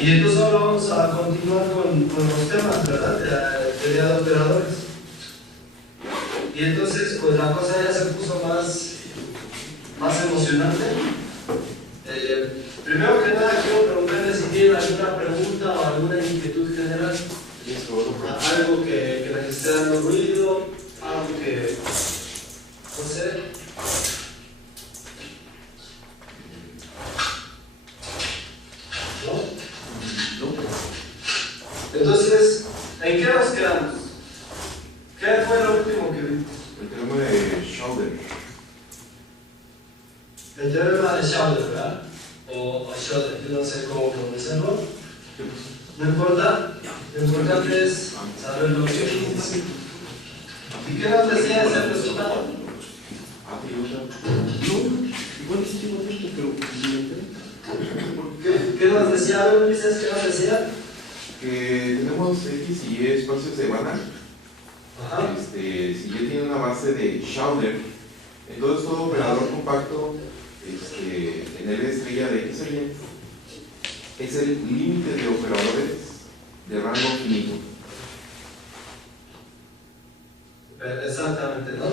Y entonces ahora vamos a continuar con los temas, ¿verdad? De teoría de operadores. Y entonces, pues la cosa ya se puso más emocionante. Primero que nada, quiero preguntarles si tienen alguna pregunta o alguna inquietud general. Algo que les esté dando ruido, algo que, no sé. ¿No? Entonces, ¿en qué nos quedamos? ¿Qué fue lo último que vimos? El teorema de Schauder. El teorema de Schauder, ¿verdad? O Schauder, yo no sé cómo pronunciarlo. No importa, lo importante es saber lo que es. ¿Y qué nos decía ese resultado? Igual sí tengo tiempo, pero ¿Qué nos decía, Ulises? ¿Qué nos decía? Que tenemos X y Y espacios de Banach. Ajá. Si Y tiene una base de Schauder, entonces todo operador compacto en el estrella de X o Y es el límite de operadores de rango finito. Exactamente, ¿no?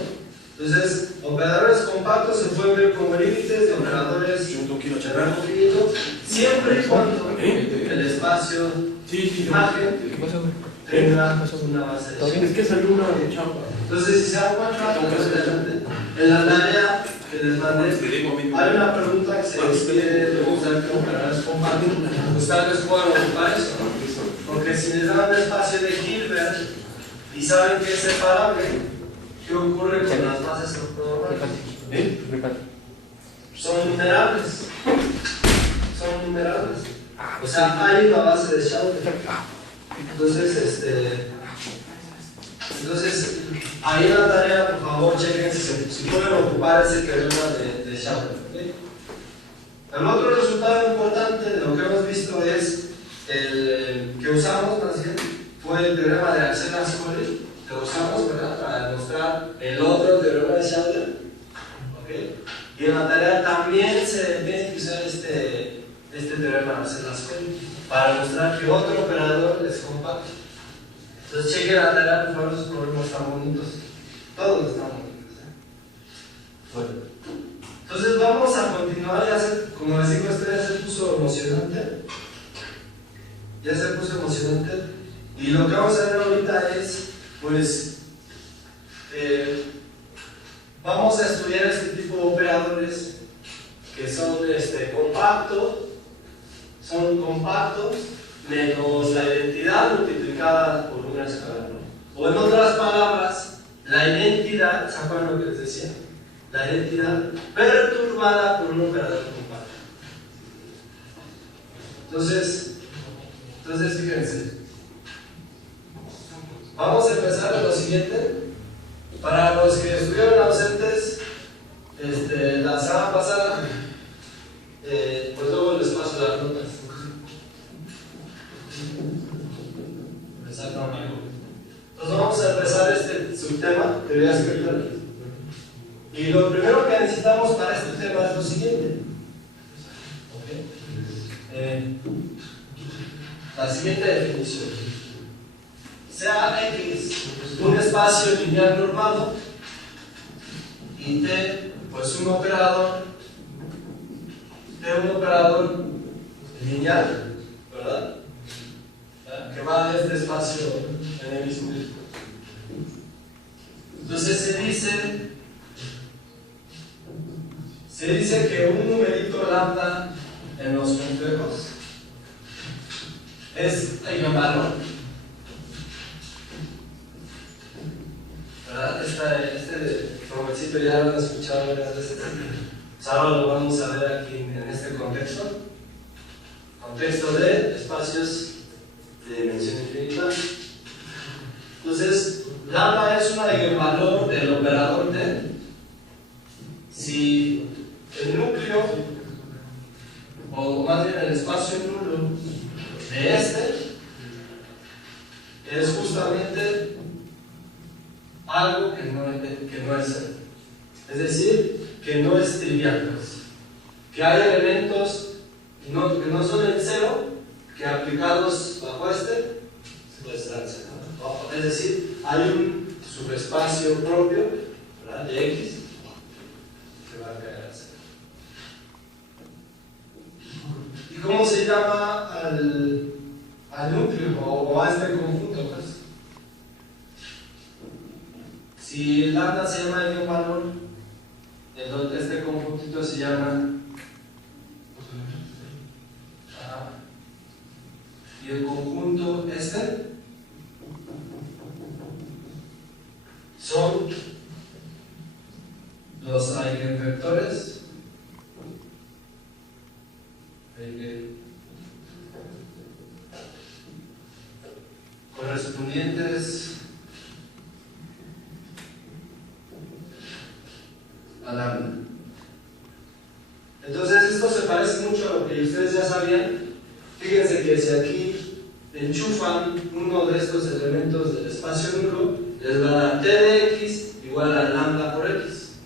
Entonces, operadores compactos se pueden ver como límites de operadores de rango finito, siempre y cuando el espacio imagen tenga una base de Schauder. es que salió una chamba. Entonces, si se dan cuenta, en la tarea que les mandé, hay una pregunta que se les pide de usar como operadores compactos. Ustedes pueden ocupar eso, ¿no? Porque si les dan un espacio de Hilbert y saben que es separable, ¿qué ocurre con las bases ortonormales? Son innumerables. Son innumerables. O sea, hay una base de Schauder. Entonces, ahí en la tarea, por favor, chequen si pueden ocupar ese teorema de Schauder. ¿Okay? El otro resultado importante de lo que hemos visto es el que usamos, más bien, fue el teorema de Axel-Ascoli, que usamos, ¿verdad?, para demostrar el otro teorema de Schauder. ¿Okay? Y en la tarea también se tiene que usar este teorema de Axel-Ascoli para demostrar que otro operador es compacto. Entonces chequen la tarea, por favor, esos problemas están bonitos. Todos están bonitos. Bueno. Entonces vamos a continuar, como les digo, esto ya se puso emocionante. Ya se puso emocionante. Y lo que vamos a ver ahorita es, pues, vamos a estudiar este tipo de operadores que son compactos, menos la identidad multiplicada por una escala, ¿no? O en otras palabras, la identidad, ¿se acuerdan lo que les decía? La identidad perturbada por un operador compacto. Entonces fíjense. Vamos a empezar con lo siguiente. Para los que estuvieron ausentes la semana pasada, pues luego les paso las notas. Entonces vamos a empezar este subtema, teorías vectoriales. Y lo primero que necesitamos para este tema es lo siguiente. ¿Okay? La siguiente definición. Sea X un espacio lineal normado y T, pues un operador lineal, ¿verdad? Que va de este espacio en el mismo. Entonces se dice que un numerito lambda en los complejos es eigenvalor, ¿verdad? Este concepto ya lo han escuchado varias veces. Pues ahora lo vamos a ver aquí en este contexto de espacios de dimensión infinita. Entonces, lambda es un eigenvalor del operador T si el núcleo, o más bien el espacio nulo de es justamente algo que no es cero. Es decir, que no es trivial, pues. Que hay elementos que no son el cero, que llama al núcleo o a este conjunto? Pues? Si lambda se llama eigenvalor, entonces este conjuntito se llama y el conjunto este son los eigenvectores correspondientes a lambda. Entonces esto se parece mucho a lo que ustedes ya sabían. Fíjense que si aquí enchufan uno de estos elementos del espacio nulo, les va a dar t de x igual a lambda por x.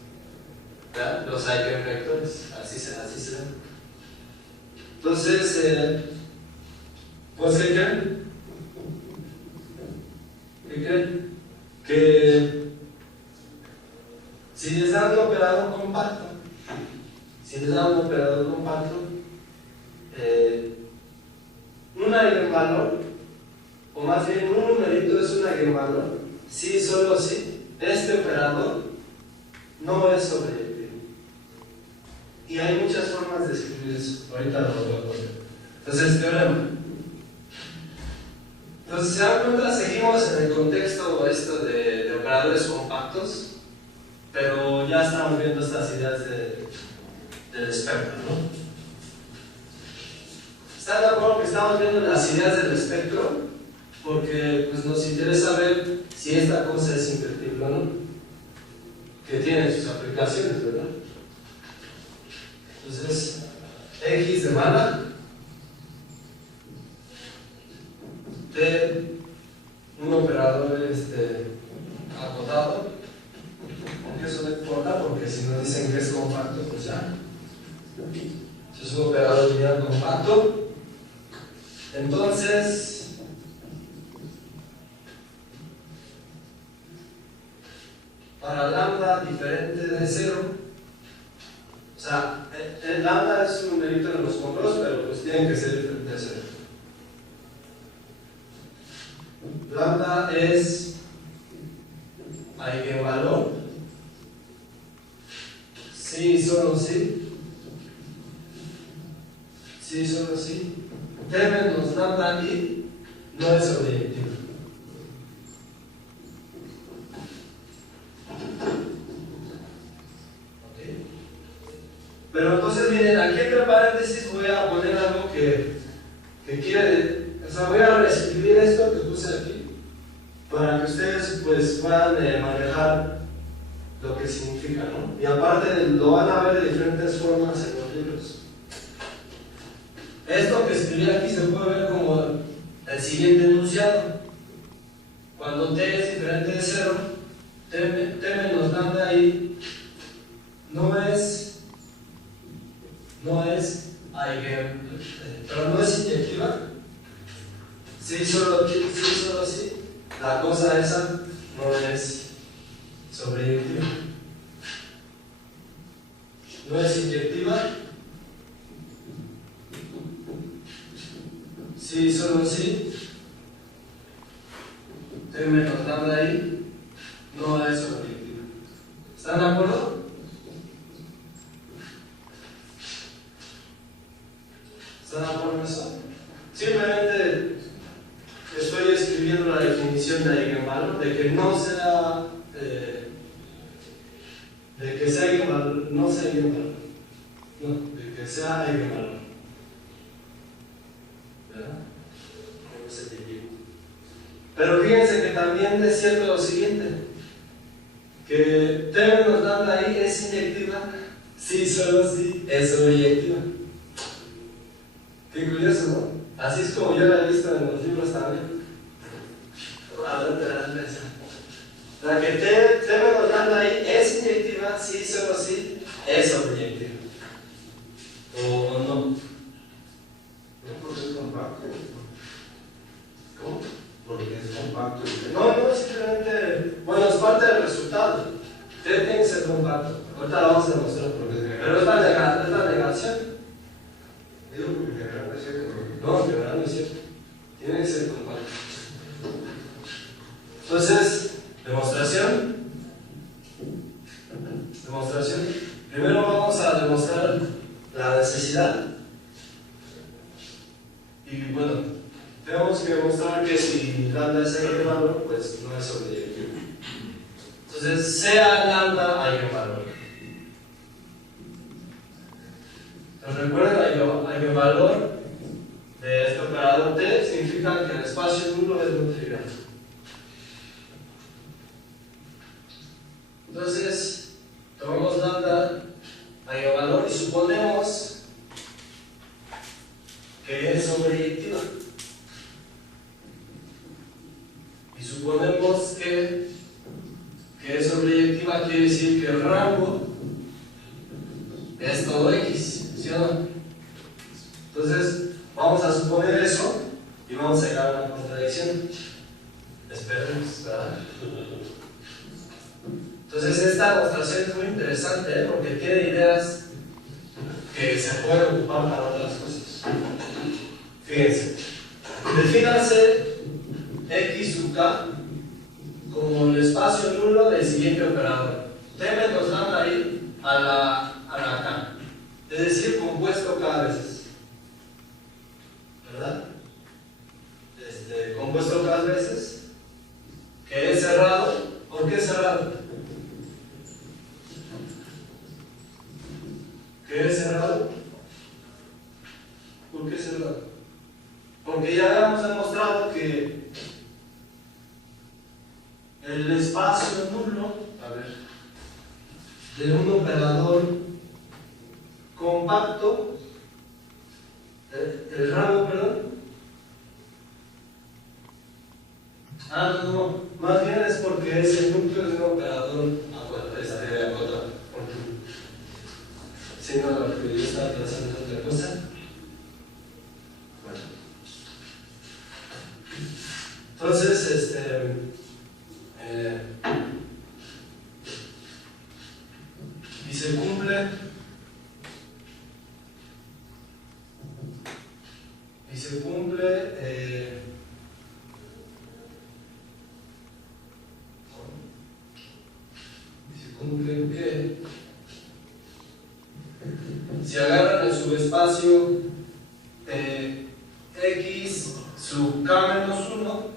¿Ya? Los eigenvectores, así se ven. Entonces, pues ¿qué creen? Que si les dan un operador compacto, un eigenvalor, o más bien un numerito es un eigenvalor, si solo si este operador no es sobreyectivo. Y hay muchas formas de escribir eso. Ahorita lo voy a poner. Entonces, teorema. Entonces, ¿se dan cuenta? Seguimos en el contexto esto de operadores compactos, pero ya estamos viendo estas ideas del espectro, ¿no? ¿Están de acuerdo que estamos viendo las ideas del espectro? Porque pues, nos interesa ver si esta cosa es invertible o no, que tiene sus aplicaciones, ¿verdad? Entonces, x de banda, de un operador acotado, aunque eso no importa porque si nos dicen que es compacto, pues ya. Es un operador lineal compacto. Entonces, para lambda diferente de 0, o sea, el lambda es un numerito en los contros, pero pues tienen que ser diferente de 0. Lambda es eigenvalor, sí, solo sí, t menos lambda i no es sobreyectivo. Pero entonces miren, aquí entre paréntesis voy a poner algo que quiere, o sea, voy a reescribir esto que puse aquí para que ustedes pues puedan manejar lo que significa, ¿no? Y aparte lo van a ver de diferentes formas en los libros. Esto que escribí aquí se puede ver como el siguiente enunciado. Cuando t es diferente de 0, t menos lambda i no es pero no es inyectiva. Sí, solo sí. La cosa esa no es sobreyectiva. No es inyectiva. Sí, solo sí. T menos lambda i no es sobreyectiva. ¿Están de acuerdo? ¿Están de acuerdo en eso? Simplemente estoy escribiendo la definición de eigenvalor, de que no sea de que sea eigenvalor, no sea eigenvalor, no, de que sea eigenvalor, ¿verdad? Pero fíjense que también es cierto lo siguiente, que t menos lambda i es inyectiva, sí, solo sí, es sobreyectiva. Qué curioso, ¿no? Así es como yo la he visto en los libros también. La que t menos lambda i es inyectiva, sí, solo sí, es sobreyectiva. ¿O no? No porque es compacto. ¿Cómo? Porque es compacto. No, simplemente, bueno, es parte del resultado. T tiene que ser compacto. Ahorita lo vamos a demostrar. Pero es la negación. Digo porque generalmente No, de verdad no es cierto. Tiene que ser compacto. Entonces, demostración. Primero vamos a demostrar la necesidad. Y bueno, tenemos que demostrar que si lambda es eigenvalor, pues no es sobreyectivo. Entonces, sea lambda eigenvalor. Entonces, recuerden, eigenvalor de este operador T significa que el espacio nulo es no trivial. Entonces, tomamos lambda eigenvalor y suponemos que es sobreyectiva. Y suponemos que es sobreyectiva, quiere decir que el rango es todo X, ¿sí o no? Entonces, vamos a suponer eso y vamos a llegar a una contradicción. Esperemos, ¿verdad? Entonces, esta demostración es muy interesante, porque tiene ideas que se pueden ocupar para otras cosas. Fíjense, defínanse X sub K como el espacio nulo del siguiente operador. T menos lambda ahí a la K, es decir, compuesto K veces, ¿verdad? Compuesto K veces, que es cerrado. ¿Por qué cerrado? ¿Qué es cerrado? ¿Por qué cerrado? Porque ya hemos demostrado que el espacio nulo, de un operador compacto, el rango, perdón. No, más bien es porque es el núcleo de un operador. Bueno, estaría de acuerdo. Si no, lo que yo estaba pensando en otra cosa. Bueno. Entonces, y se cumple. Y se cumple que si agarran el subespacio X sub K menos 1,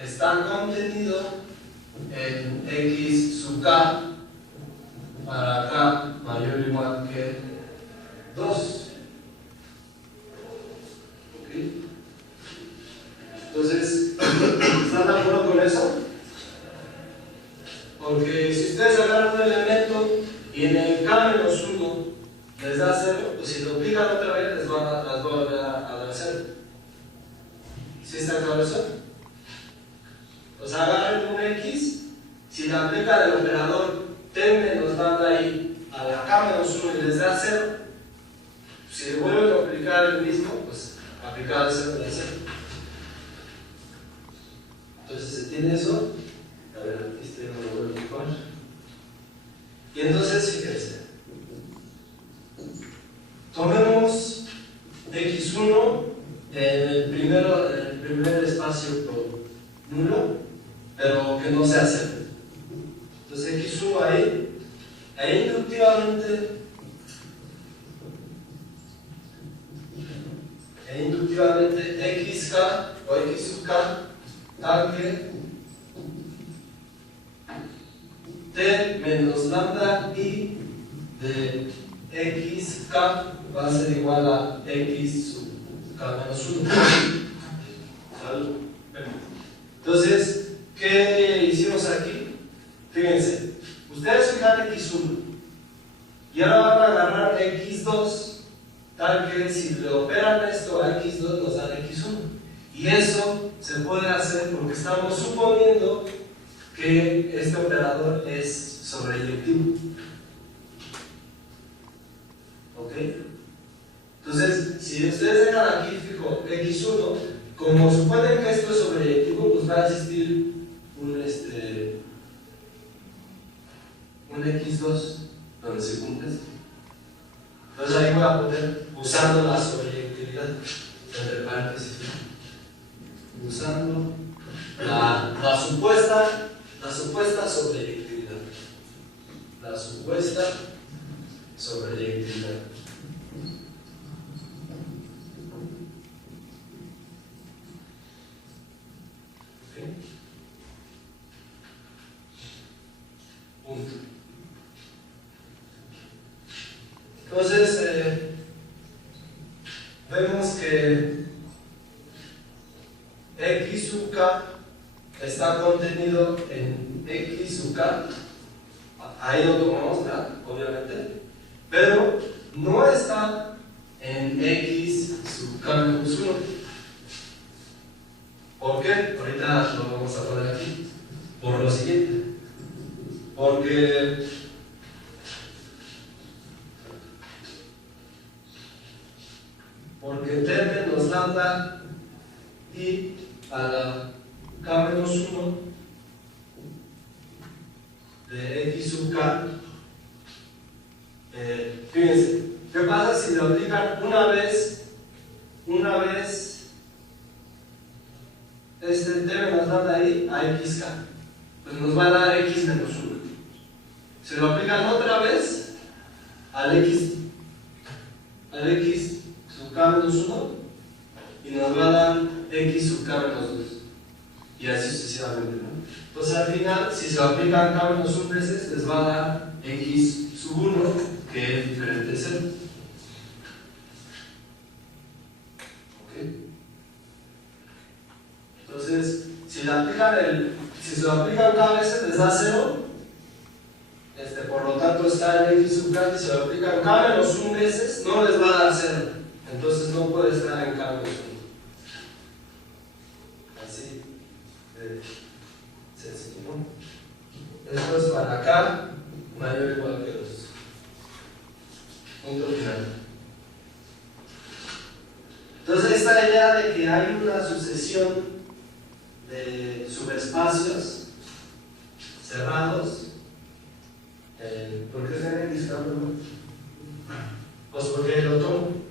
está contenido en X sub K para K mayor o igual que 2. ¿Okay? Entonces, ¿están de acuerdo con eso? Porque si ustedes agarran un elemento y en el K menos 1 les da 0, pues si lo aplican otra vez las va a volver a dar 0. ¿Sí está claro eso? O sea, agarren un X, si le aplican el operador T menos lambda ahí a la K menos 1 y les da 0, si le vuelven a aplicar el mismo, pues aplicar el 0 da 0. Entonces, ¿se tiene eso? A ver, este no lo voy a ocupar. Y entonces, fíjense, tomemos X1 en el primer espacio nulo, pero que no sea 0. Entonces X1 ahí, e inductivamente XK o X sub K tal que T menos lambda I de XK va a ser igual a X sub K menos 1. Entonces, ¿qué hicimos aquí? Fíjense, ustedes fijan X1 y ahora van a agarrar X2 tal que si le operan esto a X2 nos dan X1. Y eso se puede hacer porque estamos suponiendo que este operador es sobreyectivo. ¿Ok? Entonces, si ustedes dejan aquí fijo X1, como suponen que esto es sobreyectivo, pues va a existir un X2 donde se cumple esto. Entonces ahí voy a poner usando la sobreyectividad entre paréntesis. usando la supuesta sobreyectividad. La supuesta sobreyectividad. ¿Okay? Punto. Entonces, vemos que x sub k está contenido en x sub k, ahí lo tomamos, ¿verdad? Obviamente, pero no está en x sub k menos 1. ¿Por qué? Ahorita lo vamos a poner aquí. Por lo siguiente. Porque t menos lambda y a la k menos 1 de x sub k, fíjense, ¿qué pasa si le aplican una vez este t menos lambda ahí a xk? Pues nos va a dar x menos 1. Si lo aplican otra vez al x sub k menos 1 y nos va a dar x sub k menos 2 y así sucesivamente, ¿no? Entonces al final, si se lo aplican k menos 1 veces, les va a dar x sub 1 que es diferente de 0. ¿Ok? Entonces, si se lo aplican k veces, les da 0. Por lo tanto está en x sub k. Y si se lo aplican k menos 1 veces, no les va a dar 0. Entonces no puede estar en k menos 1. Así de sencillo, ¿no? Esto es para k mayor o igual que 2. Punto final. Entonces esta idea de que hay una sucesión de subespacios cerrados, ¿por qué se ven x? Pues porque lo tomo.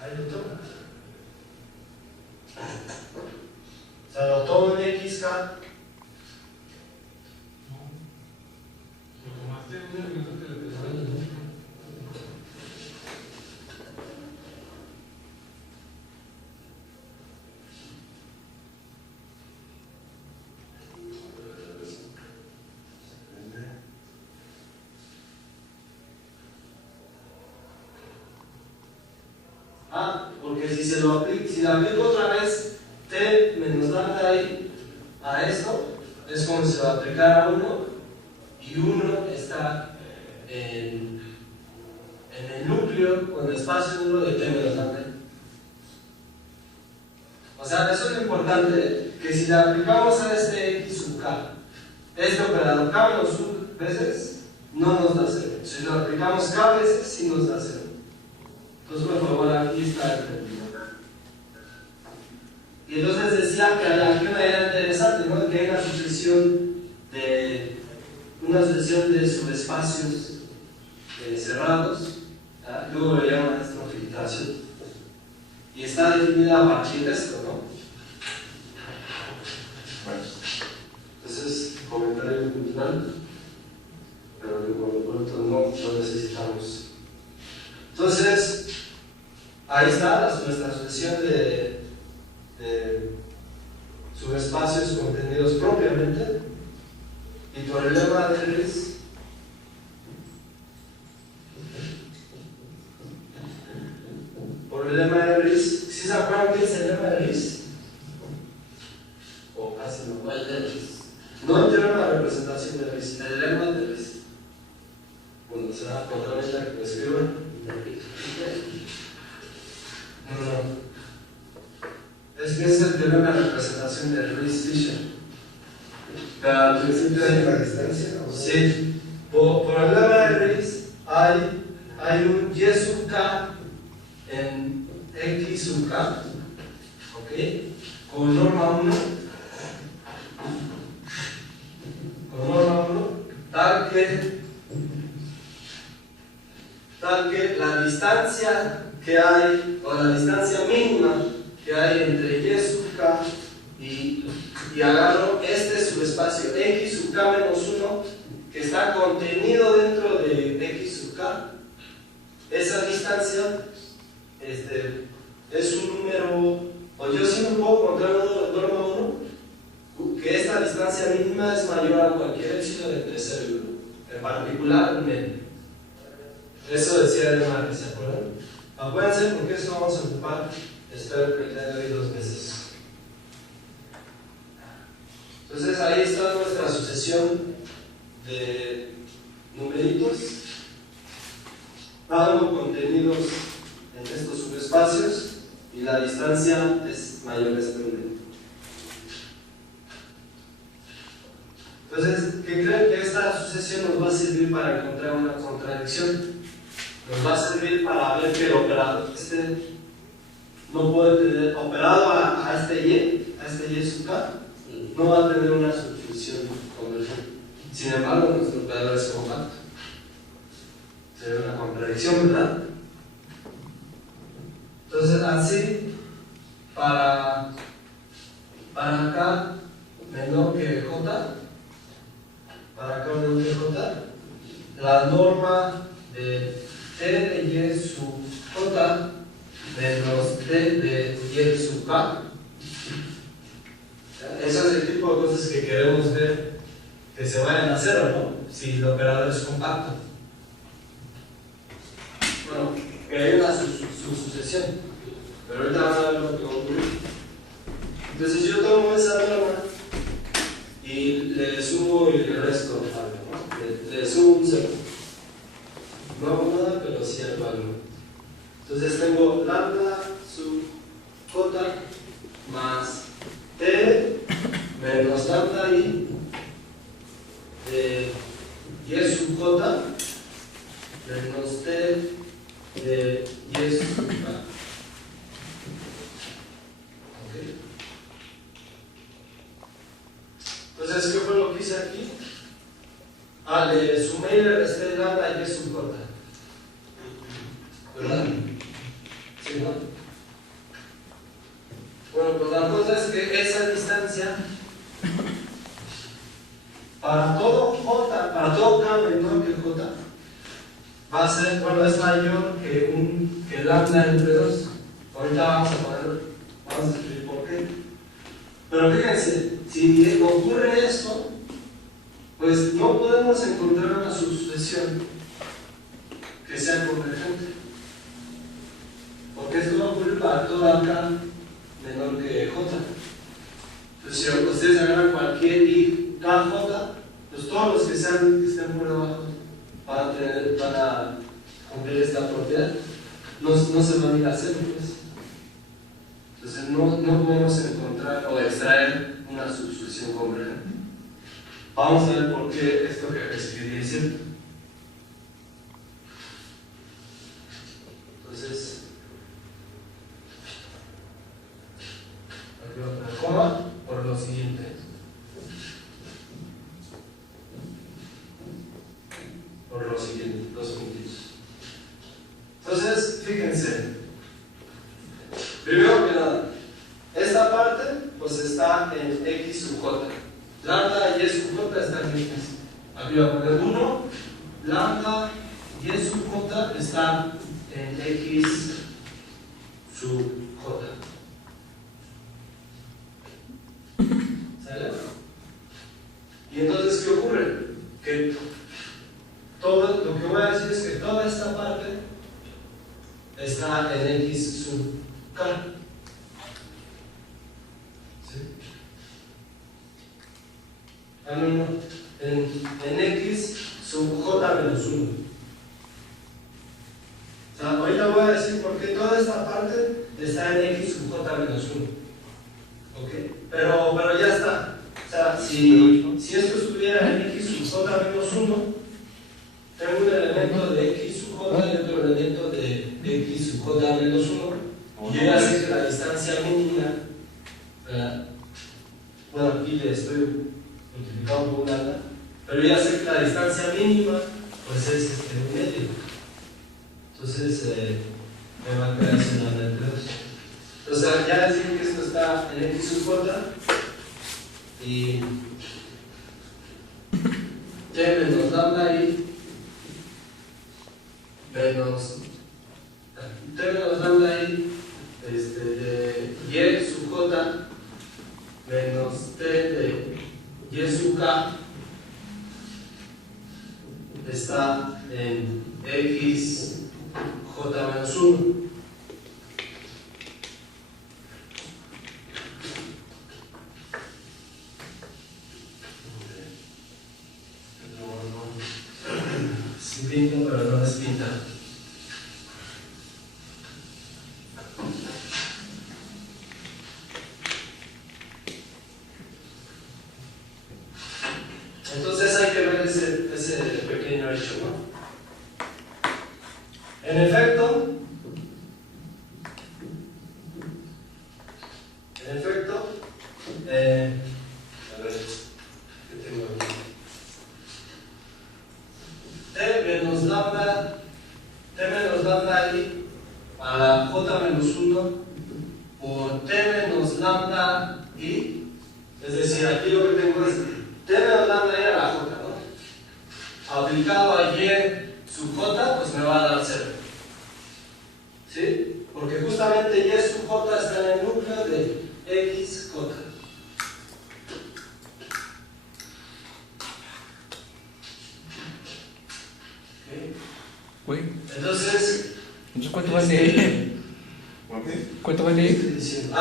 Ahí lo tomo. O sea, lo tomo en xk. Porque si le aplico otra vez t menos lambda ahí a esto, es como si se lo aplicara 1 y 1 está en el núcleo o en el espacio 1 de t menos lambda. O sea, eso es lo importante, que si le aplicamos a este x sub k, este operador k menos 1 veces, no nos da 0. Si lo aplicamos k veces, sí nos da 0. Entonces, por favor, aquí está el término. Y entonces decía que hay aquí una idea interesante, ¿no? Que hay una sucesión de subespacios cerrados, ¿ya? Luego lo llaman esto filtración. Y está definida a partir de esto, ¿no? Bueno, entonces, comentario cultural, pero que por lo pronto no lo necesitamos. Entonces, ahí está nuestra sucesión de subespacios contenidos propiamente, y por el lema de Riss, ¿sí se acuerdan qué es el lema de Riss? O casi no, ¿cuál de Riss? No el teorema de representación de Riss, el lema de Riss. Cuando se da contra que lo escriban. No. Es que es el teorema de representación de Riss-Fisher. Al principio de la distancia. Sí. Por el lema de Riss hay un y sub k en x sub k, ¿ok? Con norma 1. distancia que hay, o la distancia mínima que hay entre y sub k y agarro este subespacio x sub k menos 1 que está contenido dentro de x sub k, esa distancia es un número, o yo siempre puedo encontrar norma 1, que esta distancia mínima es mayor a cualquier epsilon entre 0 y 1, en particular un medio. Eso decía de Marx, ¿se acuerdan? Acuérdense porque eso vamos a ocupar, espero que el día de hoy 2 veces. Entonces ahí está nuestra sucesión de numeritos, algo contenidos en estos subespacios y la distancia es mayor a este número. Entonces, ¿qué creen que esta sucesión nos va a servir para encontrar una contradicción? Nos va a servir para ver que el operador no puede tener operado a este y sub k, no va a tener una sustitución convergente. Sin embargo, nuestro operador es compacto. Sería una contradicción, ¿verdad? Entonces, así, para acá menor que j, la norma de t de y sub j menos t de y sub k. Eso es el tipo de cosas que queremos ver que se vayan a hacer o no, si el operador es compacto. Bueno, que hay una sucesión, pero ahorita van a ver lo que ocurre. Entonces yo tomo esa norma y le subo y le resto algo, ¿no? Le subo un 0. No hago nada, pero sí algo. Entonces tengo lambda sub j más t menos lambda i de y sub j menos t de y sub k. ¿Okay? Entonces, ¿qué fue lo que hice aquí? Le sumé y le resté lambda y sub j, ¿verdad? ¿Sí, no? Bueno, pues la cosa es que esa distancia para todo j, para todo k menor que j, va a ser, bueno, es mayor que lambda entre 2. Ahorita vamos a escribir por qué. Pero fíjense, si ocurre esto, pues no podemos encontrar una sucesión que sea convergente. Porque esto va a ocurrir para toda k menor que j. Entonces, si ustedes agarran cualquier i kj, pues todos los que estén por debajo van a cumplir esta propiedad. No se van a ir a cero, pues. Entonces no podemos encontrar o extraer una sucesión convergente. Vamos a ver por qué esto que escribí es cierto. Entonces, aquí voy a poner coma por lo siguiente. Dos puntitos. Entonces, fíjense. Primero que nada, esta parte pues está en x sub j. Lambda y sub j está en x. Aquí voy a poner 1. Lambda y sub j está en x sub j. ¿Sale? Y entonces, ¿qué ocurre? Que todo lo que voy a decir es que toda esta parte está en x sub k. ¿Sí? No. En x sub j menos 1. O sea, ahorita voy a decir por qué toda esta parte está en x sub j menos 1. ¿Ok? Pero ya está. O sea, si esto estuviera en x sub j menos 1, tengo un elemento de x sub j y otro elemento de x sub j menos 1. Y yo ya sé que la distancia mínima, ¿verdad? Bueno, aquí le estoy multiplicando por un lambda, pero ya sé que la distancia mínima pues es un medio. Entonces, me va a quedar solamente 2. Entonces ya les dije que esto está en x sub j y t menos lambda i menos t menos lambda i de y sub j menos t de y sub k está en x j menos 1. Sí pinto, pero no es pinta. Entonces hay que ver ese pequeño hecho, ¿no? En efecto, a ver, ¿qué tengo aquí? T menos lambda i a la j menos 1 por t menos lambda i, es decir, aquí lo que tengo es t menos lambda i a la j, ¿no? Aplicado a y sub j, pues me va a dar 0. ¿Sí? Porque justamente y sub j está en el núcleo de xj. Güey, Entonces, ¿cuánto vale? ¿Cuánto vale? estoy diciendo,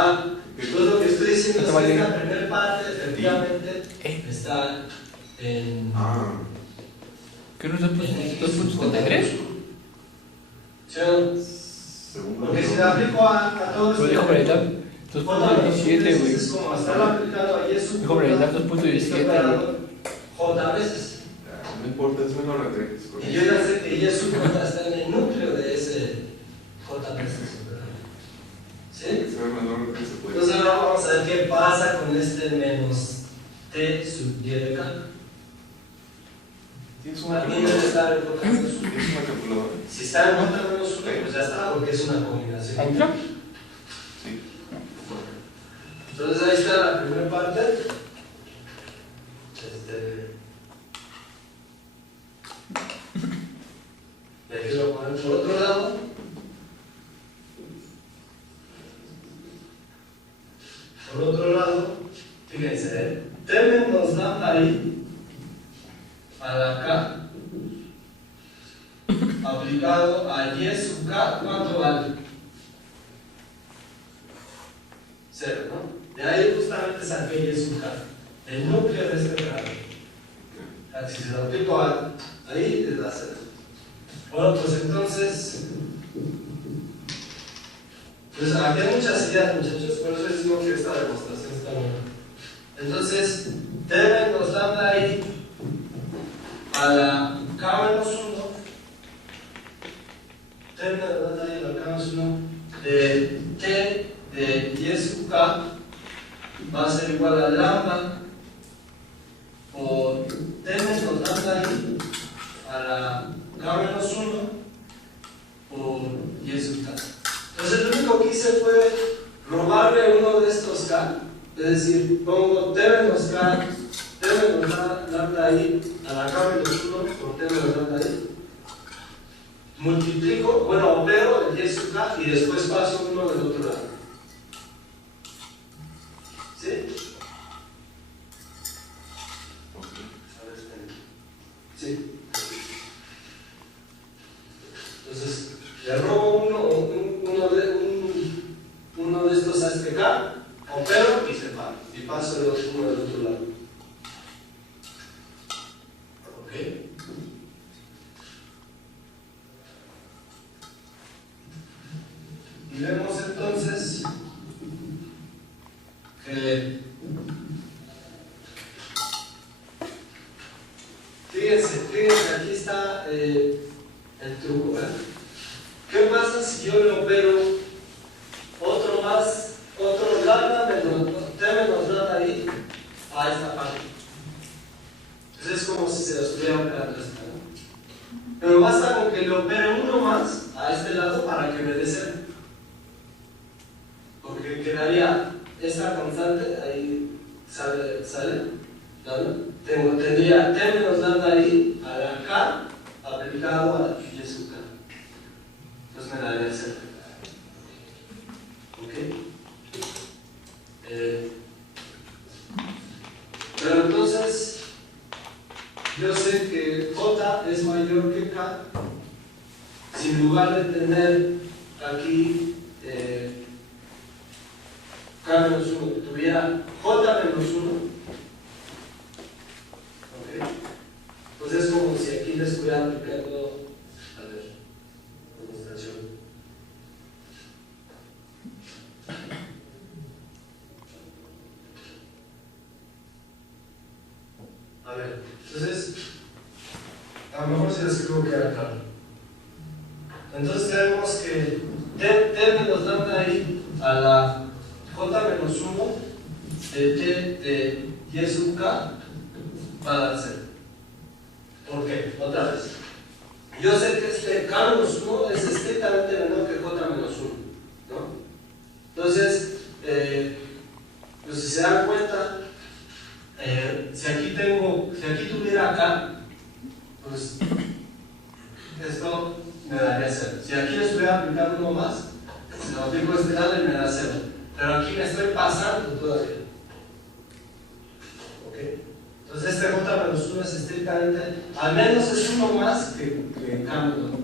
entonces lo que estoy diciendo es que vale? esta primera parte efectivamente está en ¿Qué no es 2.73? ¿sí o no? Porque si la aplico a todo Pero dijo Braitlab 2.17, güey. es como estarlo aplicando a y sub Dijo Braitlab 2.17. j veces. No importa, es menor a 3. Y yo ya sé que y sub j está en el núcleo de ese j veces. ¿Sí? Es menor a 3 se puede. Entonces ahora vamos a ver qué pasa con este menos t sub y de k. ¿Tienes una Aquí debe estar el j menos 1. ¿Tienes una calculadora? Si está en j menos 1, pues ya está, porque es una combinación. ¿Ahora? Sí. Entonces ahí está la primera parte. Y aquí lo ponemos por otro lado. Por otro lado, fíjense, t menos lambda i a la k aplicado a y sub k, ¿cuánto vale? 0, ¿no? De ahí justamente saqué y sub k, el núcleo de este grado. Si se lo aplico ahí, les da 0. Bueno, pues entonces, pues aquí hay muchas ideas, muchachos, por eso les digo que esta demostración está buena. Entonces, t menos lambda i a la k menos 1, t menos lambda i a la k menos 1 de t de y sub k va a ser igual a lambda por t menos lambda i a la k menos 1 por y sub k. Entonces lo único que hice fue robarle uno de estos k, es decir, pongo t menos k, t menos lambda i a la k menos 1 por t menos lambda i, multiplico, bueno, opero el y sub k y después paso uno del otro lado. ¿Sí? Sí. Entonces, le robo uno de estos a este K, opero y separo. Y paso uno del otro lado. ¿Ok? Y vemos entonces que fíjense, aquí está el truco, ¿verdad? ¿Qué pasa si yo le opero otro lambda menos t menos lambda i a esta parte? Entonces es como si se lo estuviera operando esta, ¿no? Pero basta con que le opere uno más a a este lado para que me dé 0. Porque quedaría esta constante, ahí sale, tendría t menos lambda ahí a la k aplicado a la y sub k. Entonces me daría 0. ¿Ok? Pero entonces, yo sé que J es mayor que K, si en lugar de tener aquí K menos 1, tuviera J menos 1, ¿ok? Pues es como si aquí le estuviera aplicando, a ver, demostración. A ver, entonces, a lo mejor si lo escribo queda claro. Entonces tenemos que t menos lambda ahí a la j menos 1 de t de y sub k va a dar 0. ¿Por qué? Otra vez. Yo sé que este k menos 1 es estrictamente menor que j menos 1, ¿no? Entonces, pues si se dan cuenta, si aquí tuviera k, pues esto me daría 0. Si aquí le estuviera aplicando uno más, se lo aplico a este lado y me da 0. Pero aquí me estoy pasando todavía. ¿Ok? Entonces este j menos 1 es estrictamente, al menos es uno más que k menos 1.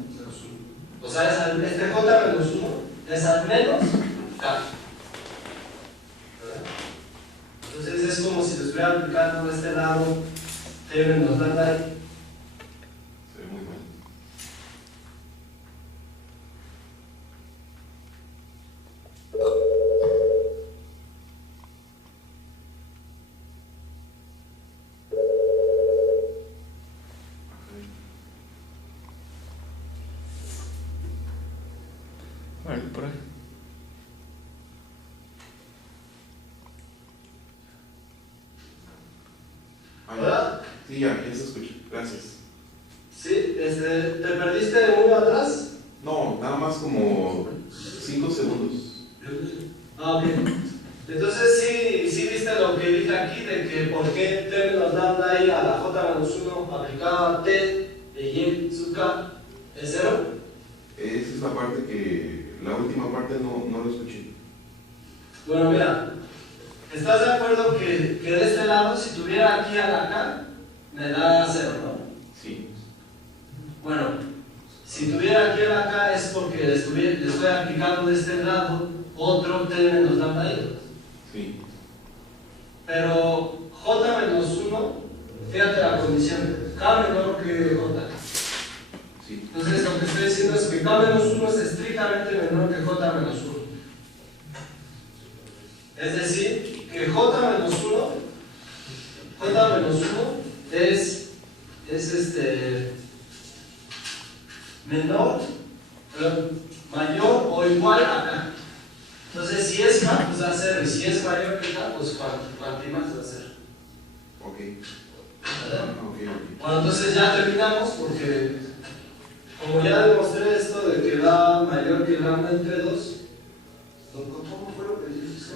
O sea, este j menos 1 es al menos k. ¿Verdad? Entonces es como si le estuviera aplicando a este lado t menos lambda ahí. Se ve muy mal. Vale, por ahí. ¿Verdad? Sí, ya se escucha. Gracias. ¿Sí? ¿Te perdiste de uno atrás? No, nada más como 5 segundos. Ah, ok. Entonces sí viste lo que dije aquí de que por qué t menos lambda ahí a la j menos 1 aplicado a t de y sub k es 0. Esa es la parte que, la última parte no lo escuché. Bueno, mira, ¿estás de acuerdo que de este lado, si tuviera aquí a la k, me da 0, ¿no? Sí. Bueno, si tuviera aquí a la k es porque le estoy aplicando de este lado otro t menos lambda ahí. Sí. Pero j menos 1, fíjate la condición, k menor que j. Sí. Entonces lo que estoy diciendo es que k menos 1 es estrictamente menor que j menos 1. Es decir, que j menos 1 es menor, mayor o igual a k. Entonces si es k, pues va a ser, y si es mayor que k, pues cuanto más va a ser. Ok. ¿Verdad? Ok. Bueno, entonces ya terminamos porque como ya demostré esto de que da mayor que lambda entre 2, ¿cómo fue lo que dijiste?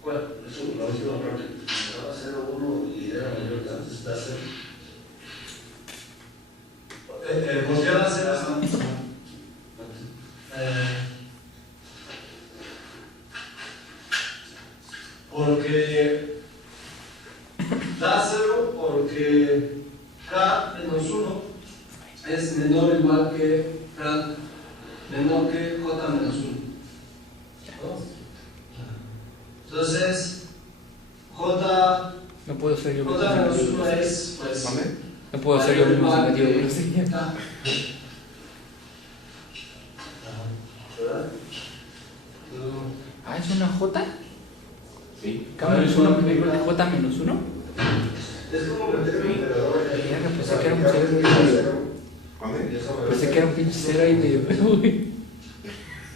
¿Cuál? Eso, la última parte, daba 0, 1 y era mayor que antes, está 0. ¿Por qué da 0 esto? Porque da 0 porque k menos 1 es menor o igual que menor que j menos 1. ¿No? Entonces, No puedo ser yo mismo. j menos 1 es, pues, ¿Dónde? No puedo ser yo mismo igual negativo, que no sé. k. ¿Verdad? Ah, ¿es una J? Sí. ¿K menos 1 J menos 1? Es como meter un operador ahí. Mierda, pensé que era un cero. ¿Dónde? Pensé que era un pinche cero ahí medio. Uy.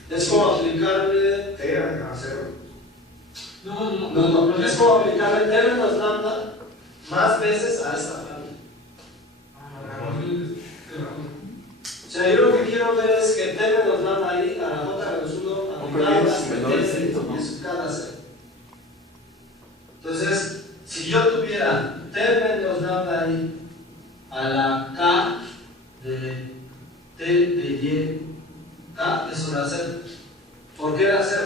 Es como aplicarle. T a 0. No, es como aplicarle t menos lambda más veces a esta parte. O sea, yo lo que quiero ver es que menor es T esto, ¿no? y su K da 0. Entonces, si yo tuviera T menos lambda I a la K de T de Y K, eso da 0. ¿Por qué da 0?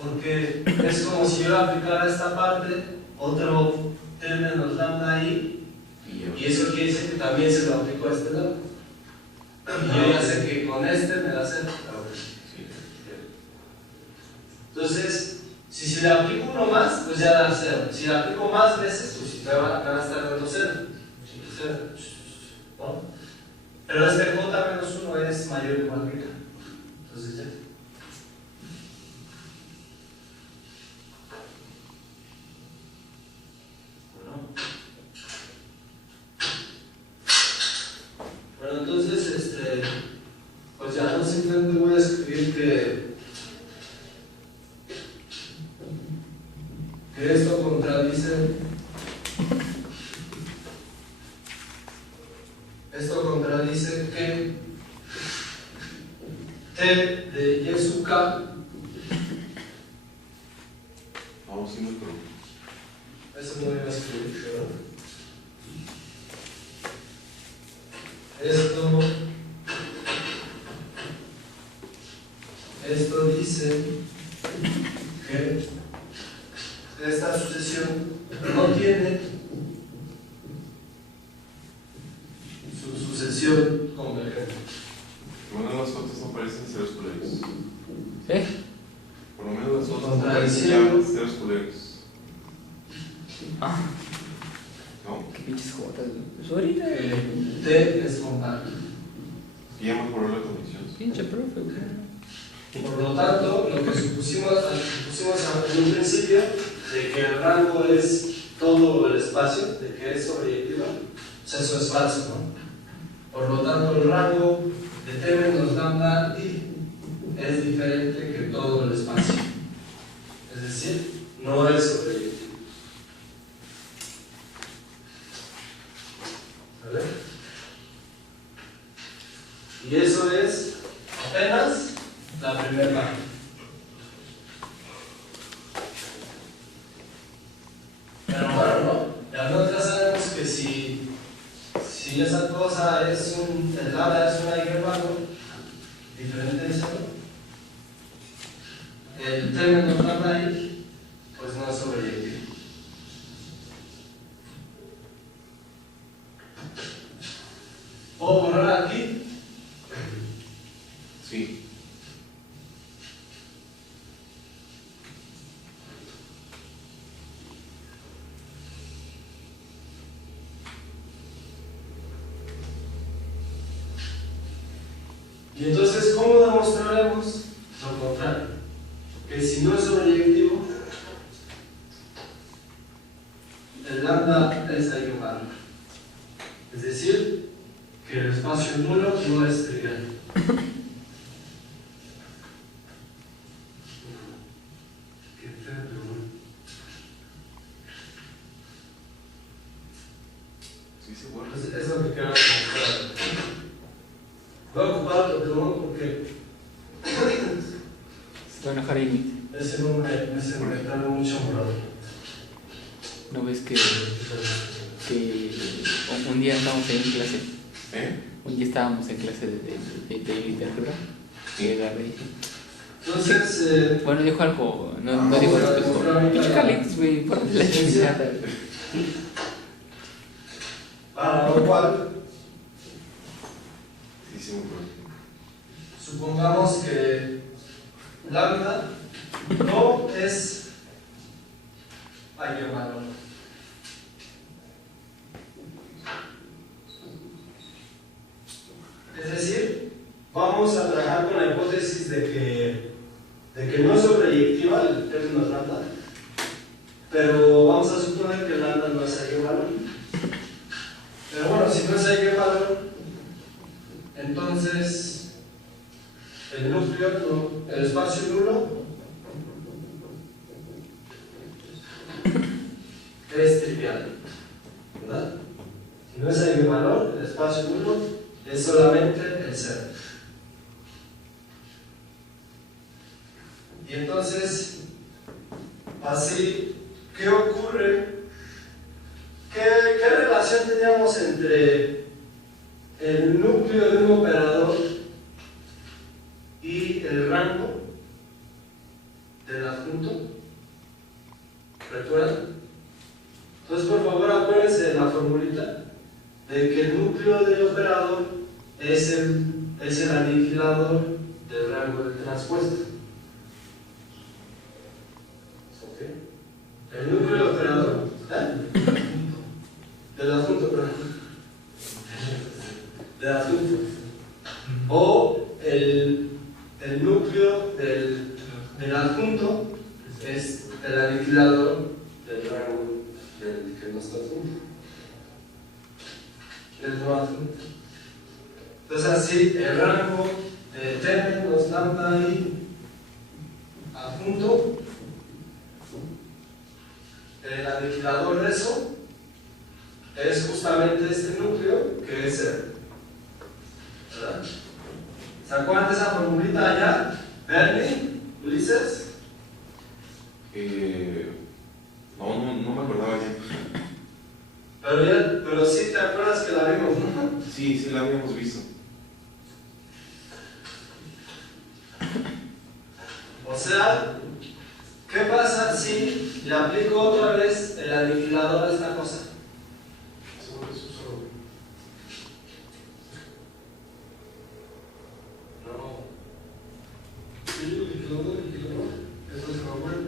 Porque es como si yo aplicara a esta parte otro T menos lambda I, y eso quiere decir que también se lo aplico a este lado. Y yo ya sé que con este me da 0. Entonces, si se le aplico uno más, pues ya da 0. Si le aplico más veces, pues me van a estar dando 0. ¿No? Pero este J menos 1 es mayor o igual que K. Entonces ya. Bueno, entonces, pues ya no simplemente voy a escribir que esto contradice que T de Y sub K, Vamos a ir con eso no iba a escribir, pero esto dice que esta sucesión no tiene su sucesión convergente. Por lo menos las fotos no parecen ceros culeros. ¿Sí? Por lo menos las fotos no parecen ya ceros culeros. Ah, ¿No? qué pinches jotas, güey. Pues ahorita. T es compacto. Y ya mejoró la condición. Pinche profe, güey. Por lo tanto, lo que supusimos en un principio, de que el rango es todo el espacio, de que es sobreyectiva, pues eso es falso, ¿no? Por lo tanto, el rango de T menos lambda I es diferente que todo el espacio. Es decir, no es sobreyectivo. ¿Vale? Y eso es apenas la primera parte. Pero bueno, ¿no? Ya sabemos que si esa cosa es el lambda es una Y diferente de cero, el T menos lambda I, pues no es sobreyectivo. ¿Puedo borrar aquí? Sí. Y entonces, ¿cómo demostraremos lo contrario? Que si no es sobreyectivo, el lambda es eigenvalor. Es decir, que el espacio nulo no es trivial. Qué feo, pero bueno. Sí, se borra. Es lo que quiero demostrar. Voy a ocupar el plumón porque Se va a enojar Amy. ese no me trae mucho morado. ¿No ves que un día estábamos ahí en clase? Un día estábamos en clase de literatura. Y agarré y dije. Entonces, Bueno, dijo algo. No digo esto. Pinche Carlitos, güey. Por la chingada. para lo cual, Sí, sí, muy bueno. supongamos que lambda no es eigenvalor. Es decir, vamos a trabajar con la hipótesis de que no es sobreyectiva el término lambda, pero vamos a suponer que lambda no es eigenvalor. Pero bueno, si no es eigenvalor, entonces el núcleo, el espacio nulo es trivial, ¿verdad? Si no es eigenvalor, el espacio nulo es solamente el cero. Y entonces ocurre? ¿Qué relación teníamos entre el núcleo de un operador y el rango del adjunto? ¿Recuerdan? Entonces, por favor, acuérdense de la formulita de que el núcleo del operador es el aniquilador del rango del transpuesto. ¿Ok? El núcleo del operador, del adjunto, perdón. Del adjunto. O el núcleo del adjunto es el aniquilador del rango del que no está adjunto. El no adjunto. Entonces, así, el rango de términos lambda y adjunto, el aniquilador de eso es justamente este núcleo que es el. ¿Verdad? ¿Se acuerdan de esa formulita allá? ¿Bernie? ¿Ulises? No me acordaba ya. Pero sí te acuerdas que la vimos, ¿no? Sí, la habíamos visto. O sea, ¿qué pasa si le aplico otra vez el aniquilador a esta cosa? No. Sí, aniquilador. Eso es normal.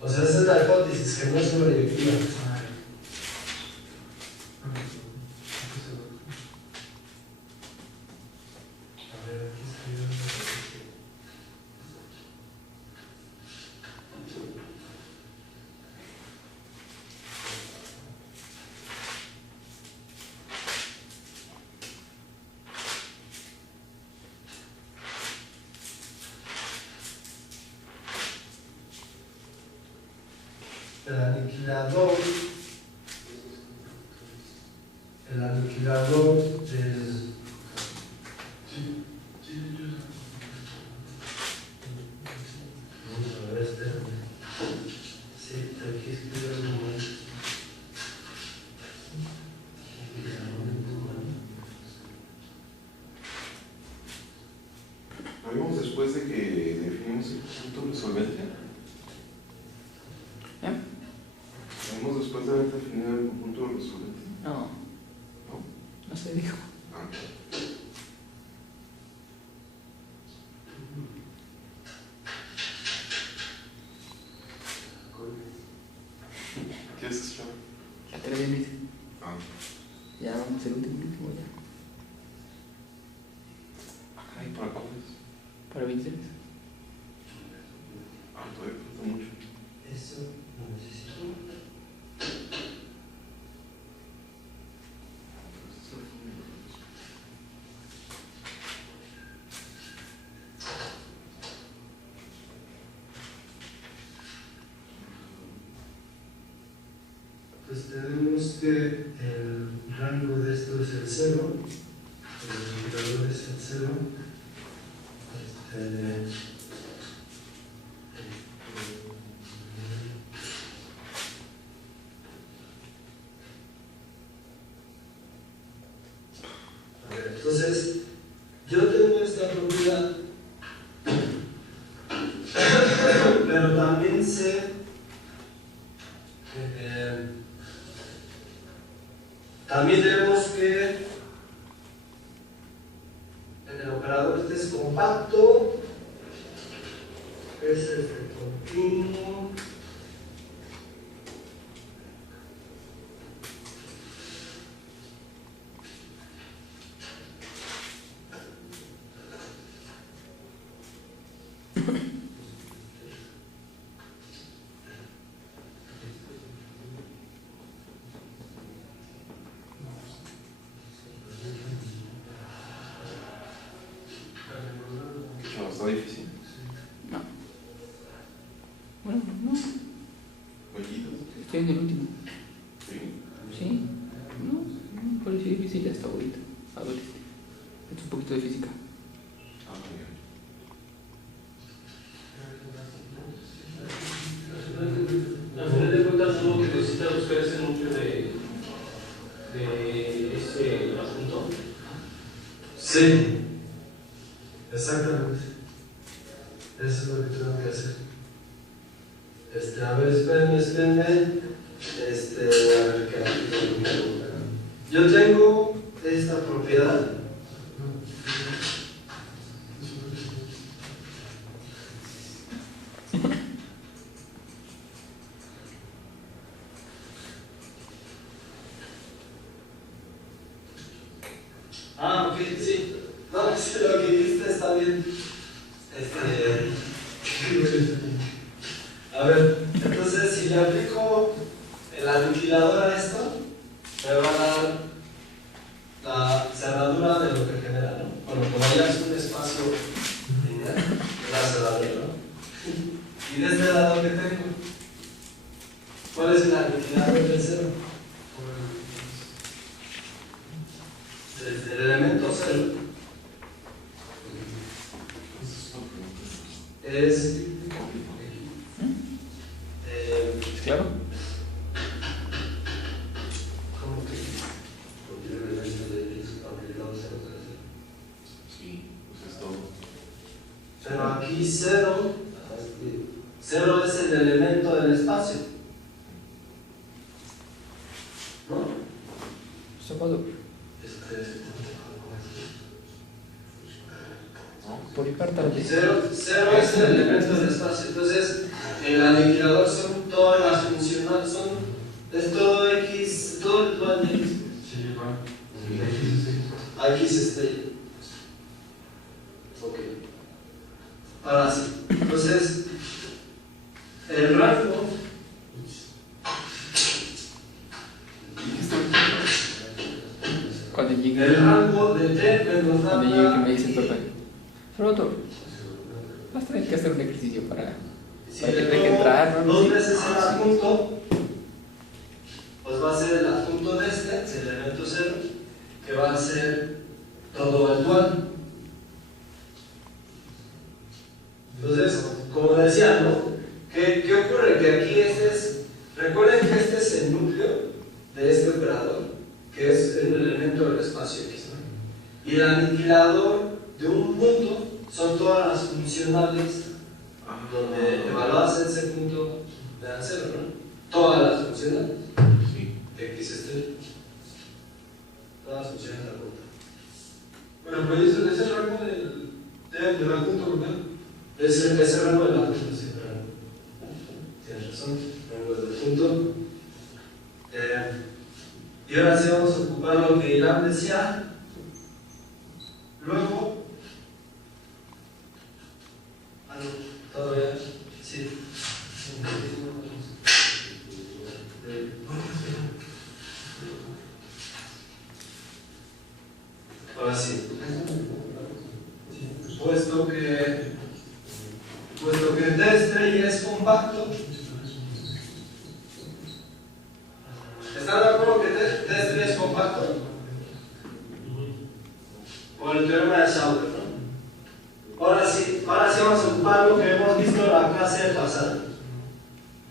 O sea, esa es la hipótesis, que no es sobreyectiva. El aniquilador del. Vamos a ver este. Sí, aquí escribe algo mal. ¿Lo vimos después de que definimos el punto resolvente? ¿Lo vimos después de haber definido el punto resolvente? No se dijo. ¿Qué es eso? La tercera dice. Ya vamos el último ya. Ay, ¿para cuándo es? Para 26. Todavía falta mucho. Eso lo necesito. Pues tenemos que el rango de esto es el 0, el indicador es el 0. Entonces, yo tengo esta propiedad, pero también sé también tenemos que el operador este es compacto, es continuo. Está difícil. No. Bueno, no. Poquitos. Estoy en el último. Sí. Sí. No, me pareció difícil hasta ahorita. A ver, es un poquito de física. Ah, muy bien. Al final de cuentas, lo que necesita buscar es el núcleo de ese asunto. Sí, exactamente. Eso es lo que tengo que hacer. A ver, espérenme. A ver, ¿qué aquí tengo? Yo tengo esta propiedad. Ah, ok, sí. No, sí, lo que dijiste está bien. A ver, entonces si le aplico el aniquilador a esto, me va a dar la cerradura de lo que genera, ¿no? Bueno, como ya es un espacio lineal, es la cerradura, ¿no? Y de este lado que tengo, ¿cuál es el aniquilador del cero? Desde el elemento cero es ¿Claro? ¿cómo que? Porque el elemento de X, aunque no sea otra vez. Sí, pues es todo. Pero aquí cero es el elemento del espacio, ¿no? Salvador. Por hipertar de Cero es el elemento del espacio. Entonces, el aniquilador son todas las funcionales, es todo X, todo el dual de X. X estrella. Ok. Ahora sí. Entonces, el rango cuando llegue. el rango de T menos Cuando llegue que lambda. me dicen, papá, Frodo, vas a tener que hacer un ejercicio para Si que le tenga que tomo entrar, ¿no? dos veces el adjunto, pues va a ser el adjunto de el elemento cero, que va a ser todo el dual. Entonces, como decía, ¿no? ¿Qué ocurre? Que aquí recuerden que este es el núcleo de este operador, que es el elemento del espacio X, ¿no? Y el aniquilador de un punto son todas las funcionales donde evaluadas en ese punto de dan cero, ¿no? Todas las funcionales. Sí. X estrella. Todas las funciones de la punta. Bueno, pues ese rango del adjunto, ¿verdad? Ese rango del adjunto, sí, perdón. Tienes razón, rango del adjunto. Y ahora sí vamos a ocupar lo que Ilan decía. Luego, todavía, sí. Ahora sí. Puesto que T estrella es compacto, ¿están de acuerdo que T estrella es compacto? Por el teorema de Schauer, ¿no? Ahora sí vamos a ocupar lo que hemos visto en la clase pasada.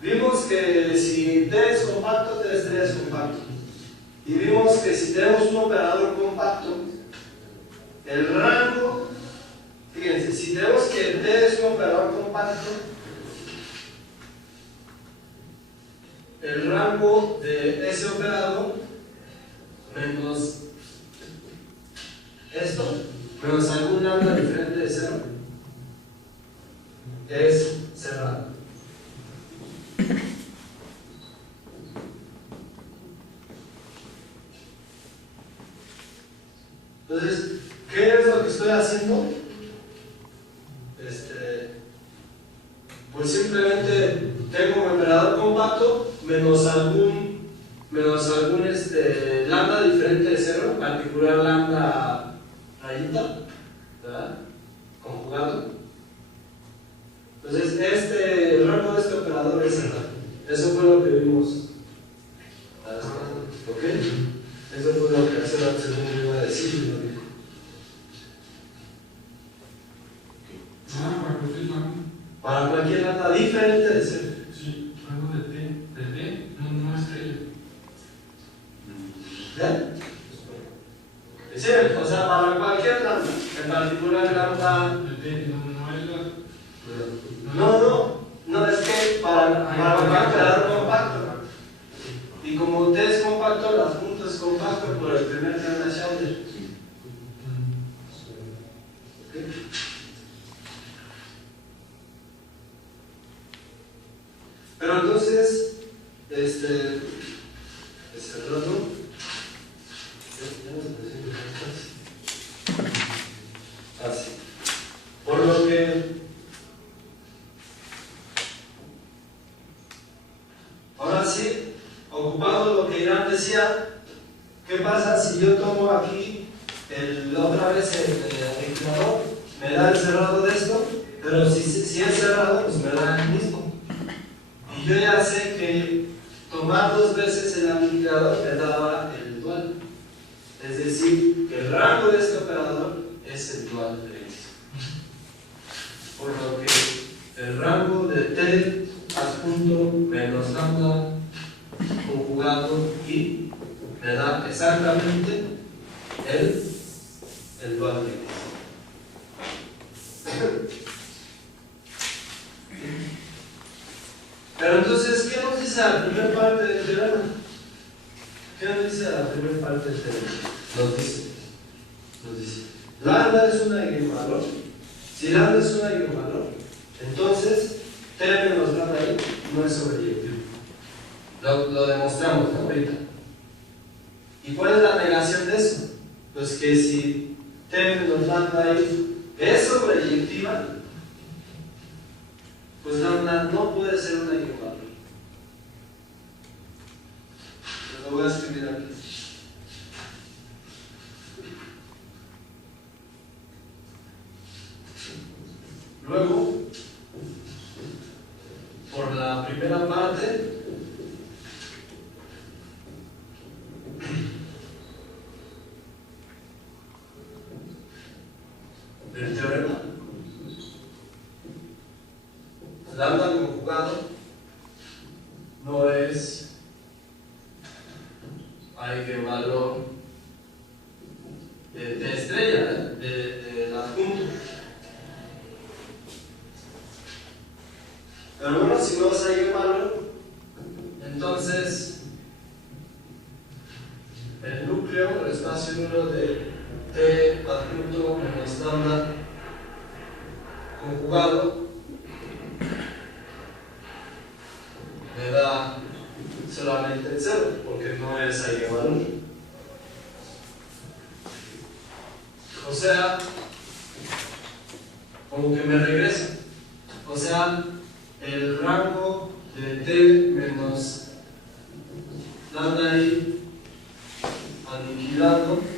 Vimos que si T es compacto, T estrella es compacto. Y vimos que si tenemos un operador compacto, el rango, fíjense, si tenemos que T es un operador compacto, el rango de ese operador menos esto, menos algún lambda diferente de cero, es cerrado. Entonces, ¿qué es lo que estoy haciendo? Pues simplemente tengo un operador compacto menos algún lambda diferente de cero, particular lambda rayita, ¿verdad? Conjugado. Entonces, el rango de este operador es acá. Eso fue lo que vimos. ¿Ok? Eso fue lo que hace la segunda iba a decir. ¿No? Para cualquier lambda diferente de cero. Sí, rango de T. De T, no estrella. ¿Ya? Sí, o sea, para cualquier lambda, en particular lambda. De T, no es la. No, es que para cualquier operador compacto. Y como T es compacto, el adjunto es compacto por el primer teorema de Schauder. ¿Okay? Pero entonces, cerrando. Así. Por lo que ahora sí, ocupando lo que Irán decía, ¿qué pasa si yo tomo aquí otra vez el equilibrador? Me da el cerrado de esto, pero si es cerrado, pues me da el mismo. Y yo ya sé que tomar dos veces el aniquilador me daba el dual. Es decir, que el rango de este operador es el dual de X. Por lo que el rango de T adjunto menos lambda conjugado y me da exactamente el dual de X. Pero entonces, ¿qué nos dice la primera parte del teorema? ¿Qué nos dice la primera parte del teorema? Nos dice, lambda es un eigenvalor. Si lambda es un eigenvalor, entonces T menos lambda ahí no es sobreyectivo. Lo demostramos, ¿no? Ahorita. ¿Y cuál es la negación de eso? Pues que si T menos lambda ahí es sobreyectiva, pues lambda no puede ser un eigenvalor. Lo voy a escribir aquí. Luego, por la primera parte, del teorema, lambda conjugado no es eigenvalor de estrella, del adjunto. Pero bueno, si no es eigenvalor, entonces el núcleo, el espacio 1 de T adjunto menos lambda conjugado me da solamente el 0, porque no es eigenvalor. O sea, como que me regresa. O sea, el rango de T menos lambda I aniquilado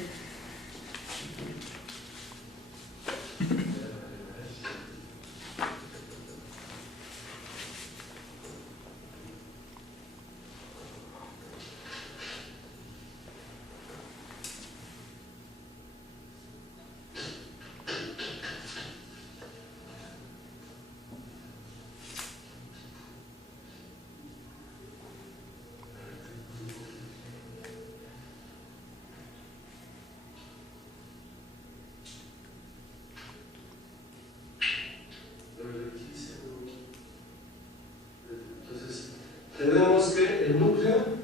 tenemos que el núcleo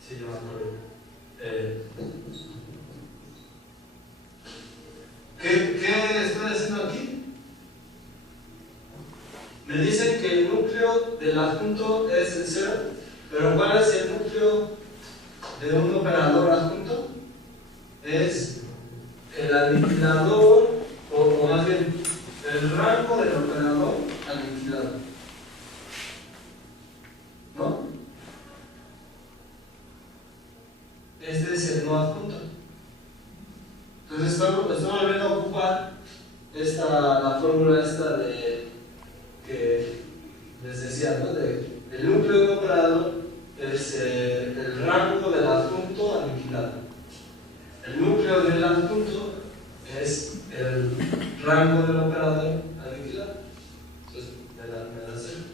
sí, yo me acuerdo. ¿Qué estoy haciendo aquí? Me dicen que el núcleo del adjunto es el 0, pero ¿cuál es el núcleo de un operador adjunto? Es el aniquilador, o más bien el rango del operador aniquilado, ¿no? Este es el no adjunto. Entonces estoy volviendo a ocupar la fórmula esta de que les decía, ¿no? El núcleo de un operador es el rango del adjunto aniquilado. El núcleo del adjunto es el rango del operador aniquilado. Entonces, me da cero.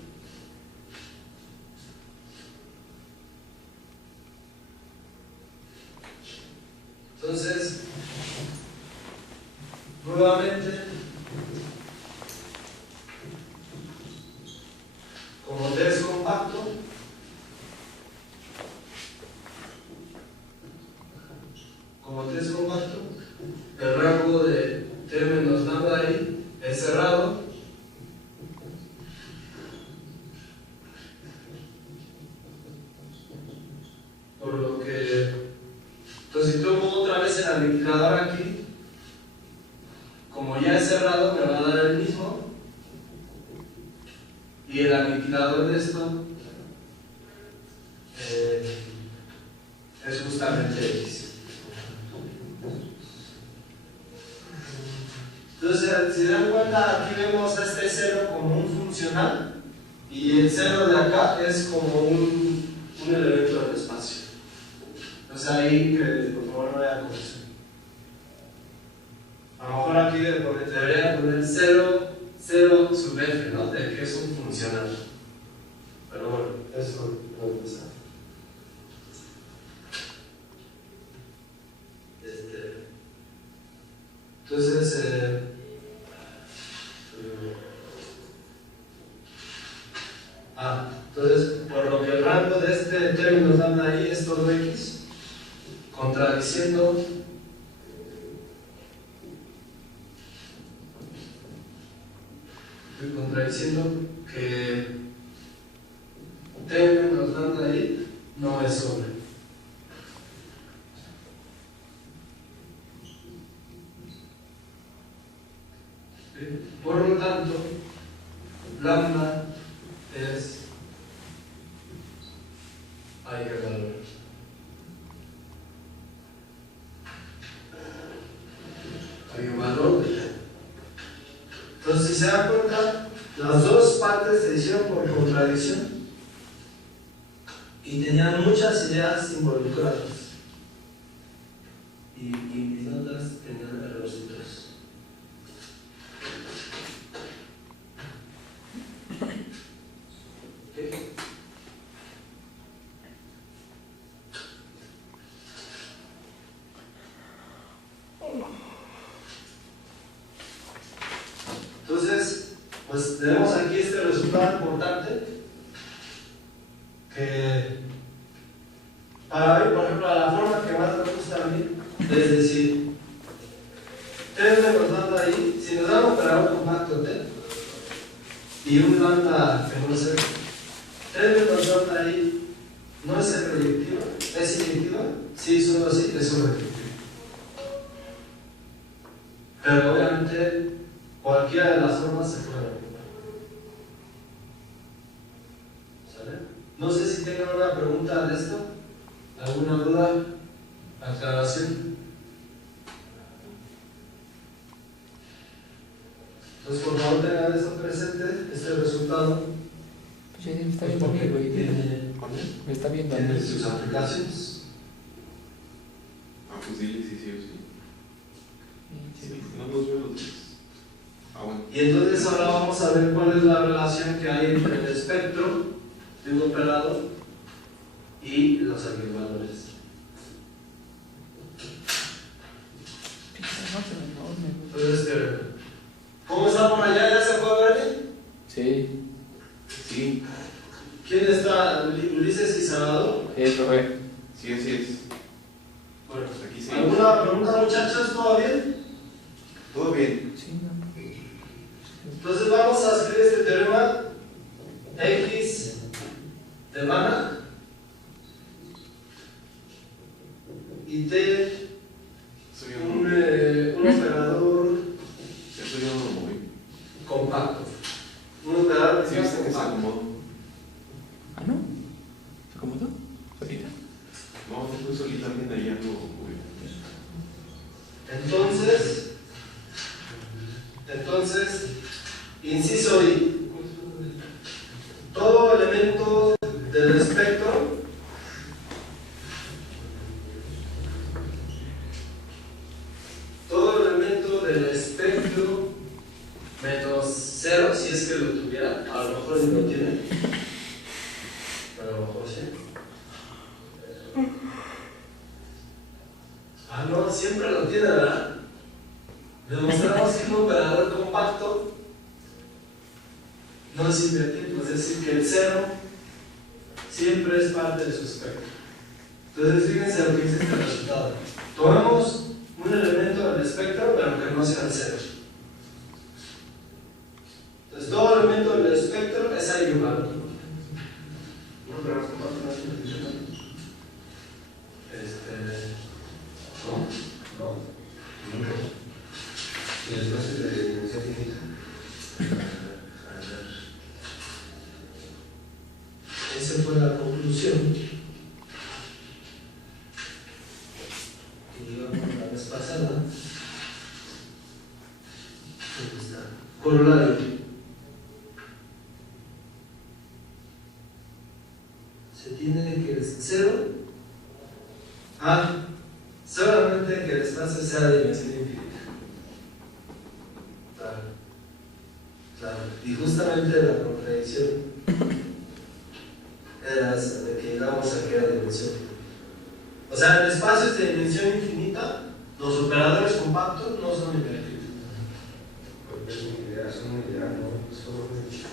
Entonces, nuevamente, como T es compacto, el rango de T menos lambda I es cerrado. Por lo que, entonces si tomo otra vez el aniquilador aquí, como ya es cerrado, me va a dar el mismo. Y el aniquilador de esto es justamente X. Entonces, si dan cuenta, aquí vemos este cero como un funcional y el cero de acá es como un elemento del espacio. Entonces ahí, que por favor no haya confusión. A lo mejor aquí debería poner 0 sub f, ¿no? De que es un funcional. Pero bueno, eso no es necesario. Entonces, entonces, por lo que el rango de este término lambda ahí es todo X, contradiciendo que T menos lambda ahí no es sobre. Por lo tanto, lambda es eigenvalor. Eigenvalor de T. Entonces, si se dan cuenta, las dos partes se hicieron por contradicción y tenían muchas ideas involucradas. Y mis notas tenían errorcitos. Entonces, pues tenemos aquí este resultado importante que para mí, por ejemplo, la forma que más me gusta a mí es decir, T menos lambda ahí, si nos da un operador compacto T y un lambda que no sé, T menos lambda ahí no es proyectiva, es inyectiva, sí, solo así, es un restrictivo. Pero obviamente cualquiera de las formas se puede ocupar. ¿Sale? No sé si tengan una pregunta de esto, alguna duda, aclaración. Entonces, por favor, tengan esto presente, este resultado. Pues ya me está viendo a mí, güey. Me está viendo a mí. Tiene sus aplicaciones. Pues dile sí, sí o sí. Sí, no los veo los dos. Bueno. Y entonces ahora vamos a ver cuál es la relación que hay entre el espectro de un operador y los eigenvalores. Entonces, ¿cómo está por allá? ¿Ya se fue Bernie? Sí. Sí. ¿Quién está? ¿Ulises y Salvador? Profe. Sí, así es. Bueno, Aquí sí. ¿alguna pregunta, muchachos? ¿Todo bien? Todo bien. Sí, no. Entonces vamos a escribir este teorema X de Banach y T Soy un operador Eso yo no lo moví. compacto. Un operador Sí, viste que se compacto. acomodó. ¿Ah, no? ¿Se acomodó? ¿Solita? No, no fue solita, alguien de allá lo movió. Entonces, inciso I. Todo elemento del espectro menos 0, si es que lo tuviera, a lo mejor ni lo tiene, pero a lo mejor sí. No, siempre lo tiene, ¿verdad? Demostramos que un operador compacto no es invertible, es decir, que el 0 siempre es parte de su espectro. Entonces, fíjense lo que dice este resultado. Tomamos un elemento del espectro, pero que no sea el 0. Entonces, todo elemento del espectro es ahí igual. Y el espacio de dimensión finita. Esa fue la conclusión. Y digamos la vez pasada. ¿Dónde está? Corolario. Se tiene que el 0. Solamente que el espacio sea de dimensión infinita. Claro. Y justamente la contradicción era esa, de que llegamos a que era dimensión. O sea, en espacios de dimensión infinita, los operadores compactos no son invertibles. Porque son muy ideal, ¿no? Son muy chiquitos.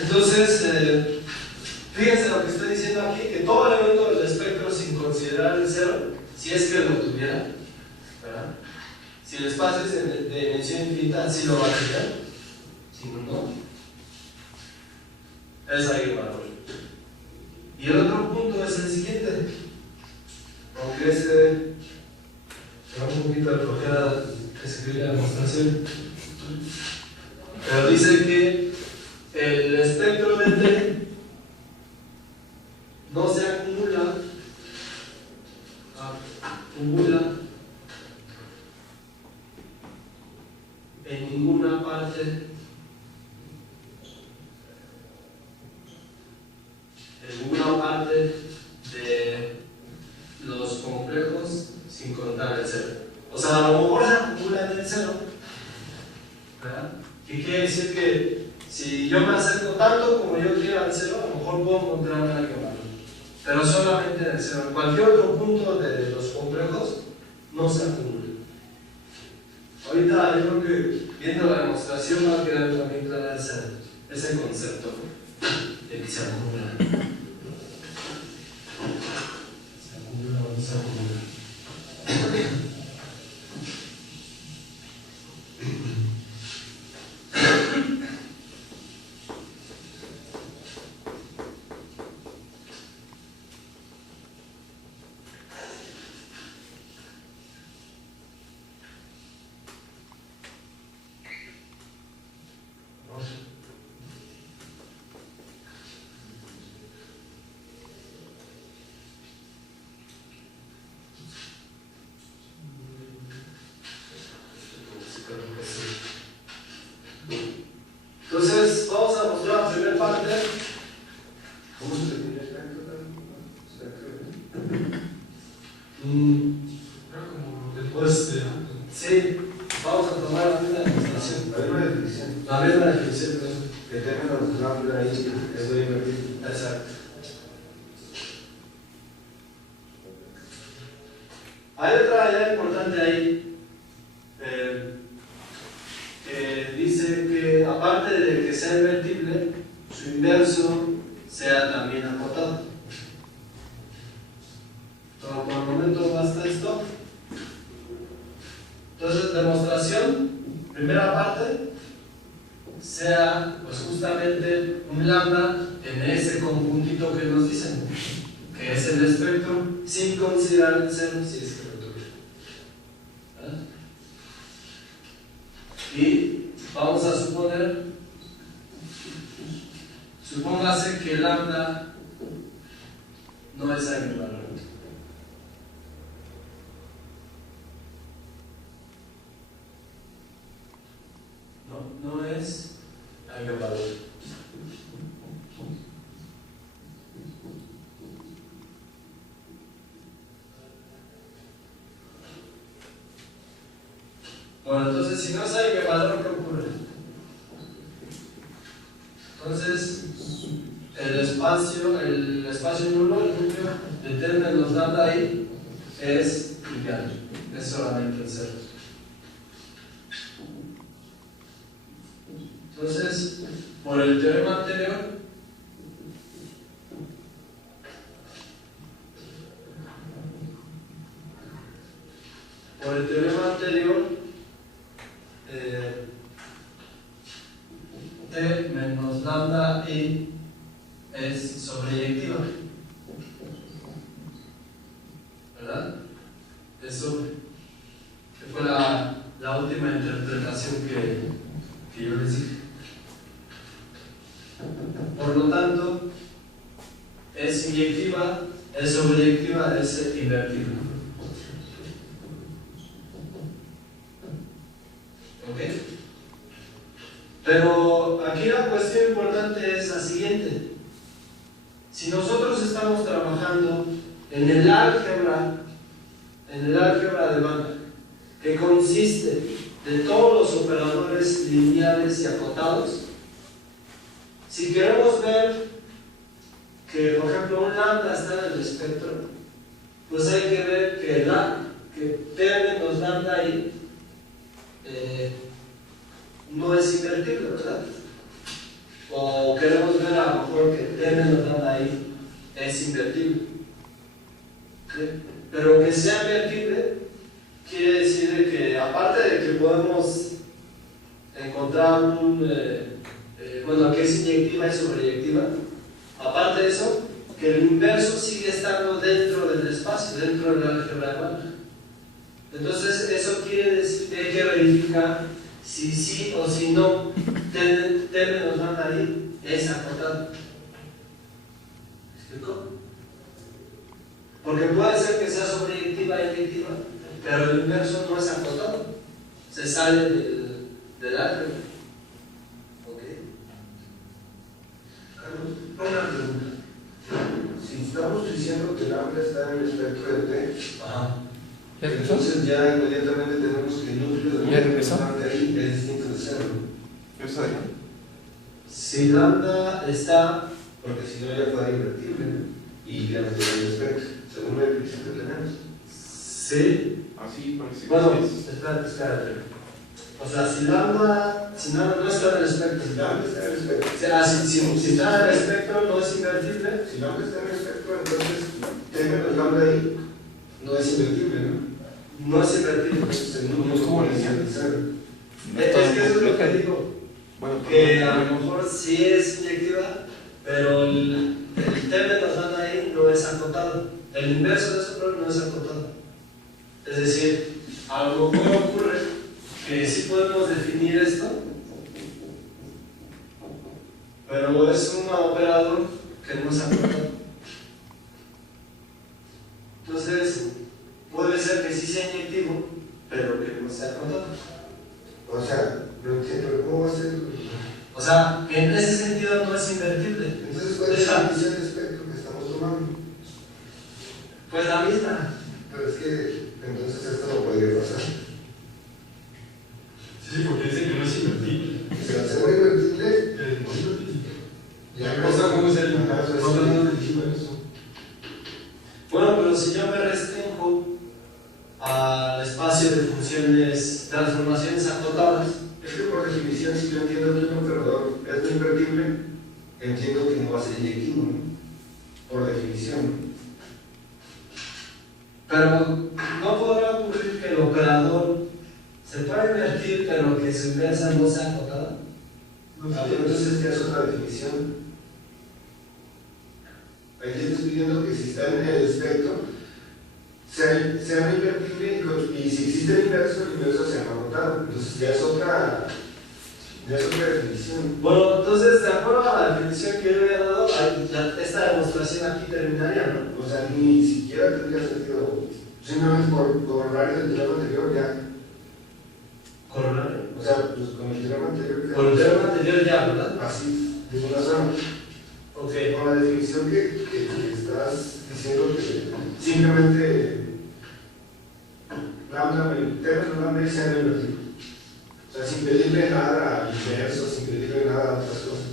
Entonces, fíjense lo que estoy diciendo aquí, que todo elemento del espectro sin considerar el 0, si es que lo tuviera, ¿verdad? Si el espacio es de dimensión infinita, sí lo va a tener. Si no, no. Es ahí el valor. Y el otro punto es el siguiente. Aunque me da un poquito de flojera escribir la demostración. Pero dice que el espectro de T no se acumula en ninguna parte de los complejos sin contar el 0. O sea, a lo mejor se acumula en el 0, ¿verdad? ¿Qué quiere decir? Que si yo me acerco tanto como yo quiera al 0, a lo mejor puedo encontrar una que valga. Pero solamente en el 0. En cualquier otro punto de los complejos no se acumula. Ahorita yo creo que viendo la demostración va a quedar también clara ese concepto de que se acumula. ¿Se acumula o no se acumula? Entonces, vamos a mostrar la primera parte. ¿Cómo se define el espectro? Pues, sí, vamos a tomar la misma demostración. La misma definición. La misma definición. El término que va a poner ahí es muy invertido. Exacto. Hay otra idea importante ahí. Que dice que aparte de que sea invertible, su inverso sea también acotado. Pero por el momento basta esto. Entonces, demostración, primera parte, sea pues justamente un lambda en ese conjuntito que nos dicen, que es el espectro, sin considerar el 0 si es que lo tuviera. ¿Verdad? Y vamos a supóngase que lambda no es eigenvalor. No es eigenvalor. Bueno, entonces si no es eigenvalor, ¿qué ocurre? Entonces, el espacio nulo, el núcleo de T menos lambda ahí es trivial, es solamente el cero. Entonces, por el teorema anterior, T menos lambda I es sobreyectiva, ¿verdad? Es sobre. Que fue la última interpretación que yo les dije. Por lo tanto, es inyectiva, es sobreyectiva, es invertida. ¿Ok? Pero aquí la cuestión importante es la siguiente. Si nosotros estamos trabajando en el álgebra de Banach, que consiste de todos los operadores lineales y acotados, si queremos ver que, por ejemplo, un lambda está en el espectro, pues hay que ver que T menos lambda I no es invertible, ¿verdad? O queremos ver a lo mejor que T menos lambda I es invertible. ¿Sí? Pero que sea invertible quiere decir que, aparte de que podemos encontrar que es inyectiva y sobreyectiva, aparte de eso, que el inverso sigue estando dentro del espacio, dentro del álgebra de Banach. Entonces, eso quiere decir que hay que verificar si sí o si no T menos lambda I es acotado. ¿Me explico? Porque puede ser que sea sobreyectiva e inyectiva, pero el inverso no es acotado, se sale del álgebra. ¿Ok? Carlos, una pregunta. Si estamos diciendo que el lambda está en el espectro de T, entonces ya inmediatamente tenemos que el núcleo de lambda ahí es distinto de cero. ¿Eso de Si lambda está, Porque si no ya fuera invertible, ¿no? Y ya no tiene el espectro, según el principio que tenemos. sí. Así parece que Bueno, es. espérate. O sea, si lambda no está en el espectro, Si lambda está en el espectro, o sea, si está en el espectro no es invertible, si lambda está en el espectro, entonces T menos lambda ahí no es invertible, ¿no? no es invertible. Entonces el núcleo es como lineal de cero. Es que eso es lo que digo. Bueno, Que a lo mejor sí es inyectiva, pero el T menos lambda ahí no es acotado. El inverso de eso no es acotado. Es decir, a lo mejor ocurre que sí podemos definir esto, pero es un operador que no es acotado. Entonces, puede ser que sí sea inyectivo, pero que no sea acotado. O sea, no entiendo, pero ¿cómo va a ser? O sea, en ese sentido no es invertible. Entonces, ¿cuál es la división de espectro que estamos tomando? Pues la misma. Pero es que entonces esto no podría pasar. Sí, porque dice que no es invertible. Si al ser invertible, No es invertible. ya Cosa como es el. Ajá, eso es- No dijimos eso. Bueno, pero si yo me restringo al espacio de funciones, transformaciones acotadas, Es que por definición, si yo entiendo que un operador es no invertible, entiendo que no va a ser inyectivo, ¿no? Por definición. pero no podrá ocurrir que el operador se pueda invertir, pero que su inversa no sea acotada. Pero entonces ya es otra definición. Aquí estoy pidiendo que si está en el espectro, sea invertible y si existe el inverso sea acotado. Entonces ya es otra Ya es otra definición. Bueno, entonces, de acuerdo a la definición que yo había dado, esta demostración aquí terminaría, ¿no? O sea, ni siquiera tendría sentido. Simplemente por corolario del teorema anterior ya. ¿Corolario? O sea, pues con el teorema anterior. Con el teorema anterior ya, ¿verdad? Así, de una sola. Ok. Con la definición que estás diciendo que simplemente lambda, el término lambda es sea invertido. O sea, sin pedirle nada al universo, sin pedirle nada a otras cosas.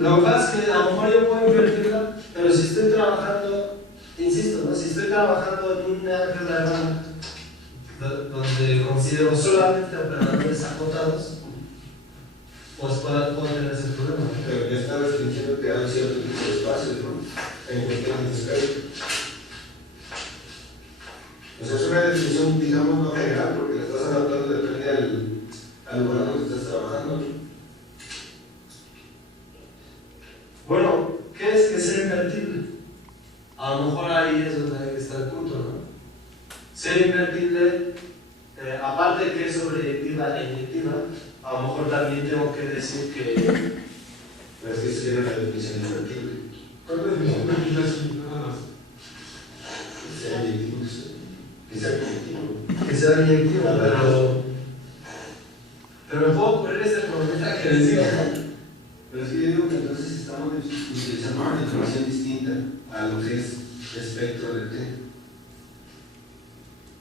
Lo que pasa es que a lo mejor yo puedo invertirla, pero si estoy trabajando, insisto, ¿no? Si estoy trabajando en un álgebra de banda, donde considero solamente operadores acotados, pues puedo tener ese problema, ¿no? Pero ya está restringiendo que hay cierto tipo de espacios, ¿no? En cuestiones de escala. O sea, es una definición, digamos, no general, porque la estás adaptando depende al lugar donde estás trabajando. Bueno, ¿qué es ser invertible? A lo mejor ahí es donde hay que estar el punto, ¿no? Ser invertible, aparte de que es sobreyectiva e inyectiva, a lo mejor también tengo que decir que... Pero es que sería la definición invertible. ¿Cuál es la definición de vida así? Nada más. Que sea inyectivo, que sea cognitivo. Que sea inyectiva, pero me puedo ocurrir este problema que les digo. Pero es que yo digo que entonces estamos utilizando una definición distinta a lo que es espectro de T.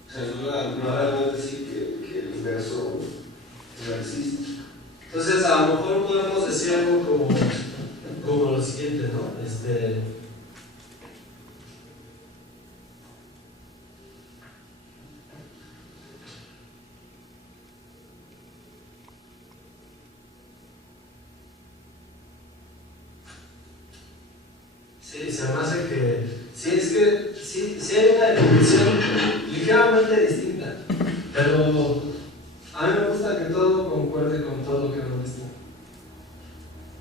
O sea, no decir que el universo no existe. Entonces, a lo mejor podemos decir algo como lo siguiente, ¿no? Sí, se me hace que sí hay una definición ligeramente distinta, pero a mí me gusta que todo concuerde con todo lo que me gusta.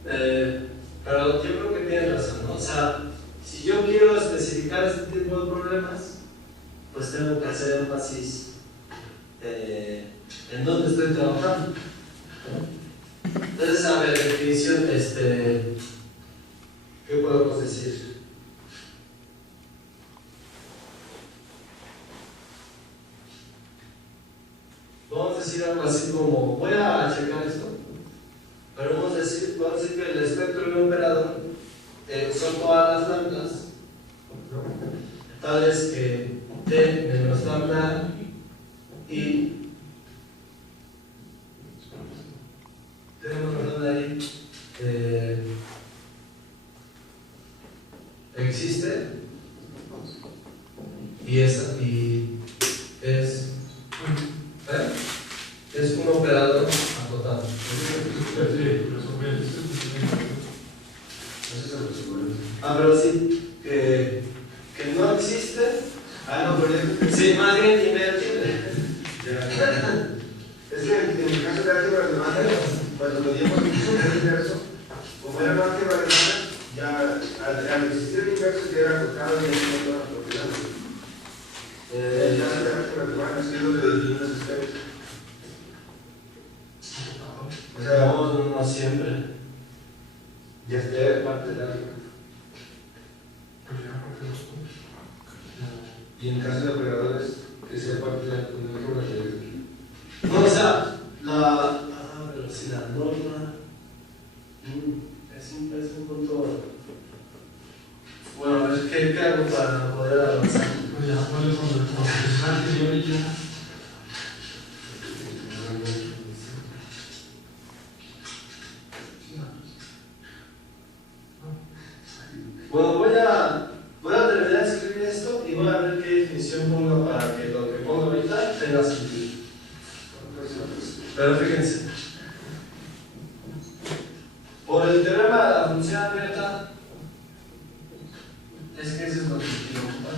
Pero yo creo que tiene razón, ¿no? O sea, si yo quiero especificar este tipo de problemas, pues tengo que hacer énfasis en dónde estoy trabajando, ¿no? Entonces, a ver, definición, ¿qué podemos decir? Vamos a decir algo así como, voy a checar esto, pero vamos a decir que el espectro de un operador son todas las lambdas, tales que t menos lambda y tenemos lambda ahí existe y es un operador acotado. Pero sí, que no existe. No, pero Sí, más bien invertible. es que en el caso de álgebra de banda, cuando medíamos el universo, como era una álgebra de banda, ya al existir el universo ya era acotado y ya no todas las propiedades. El caso de álgebra de banda es que es lo que define los espectros. O sea, No siempre. ya está parte del álgebra. Y en caso de operadores, que sea parte del álgebra de... No, o sea, pero si la norma es un punto. Bueno, a ver, ¿qué hago para poder avanzar? Pues ya, ¿cuáles son los porcentajes y ahorita? Bueno, voy a terminar de escribir esto y voy a ver qué definición pongo para que lo que pongo ahorita tenga sentido. Pero fíjense, por el teorema de la función abierta, es que eso es lo que quiero ocupar.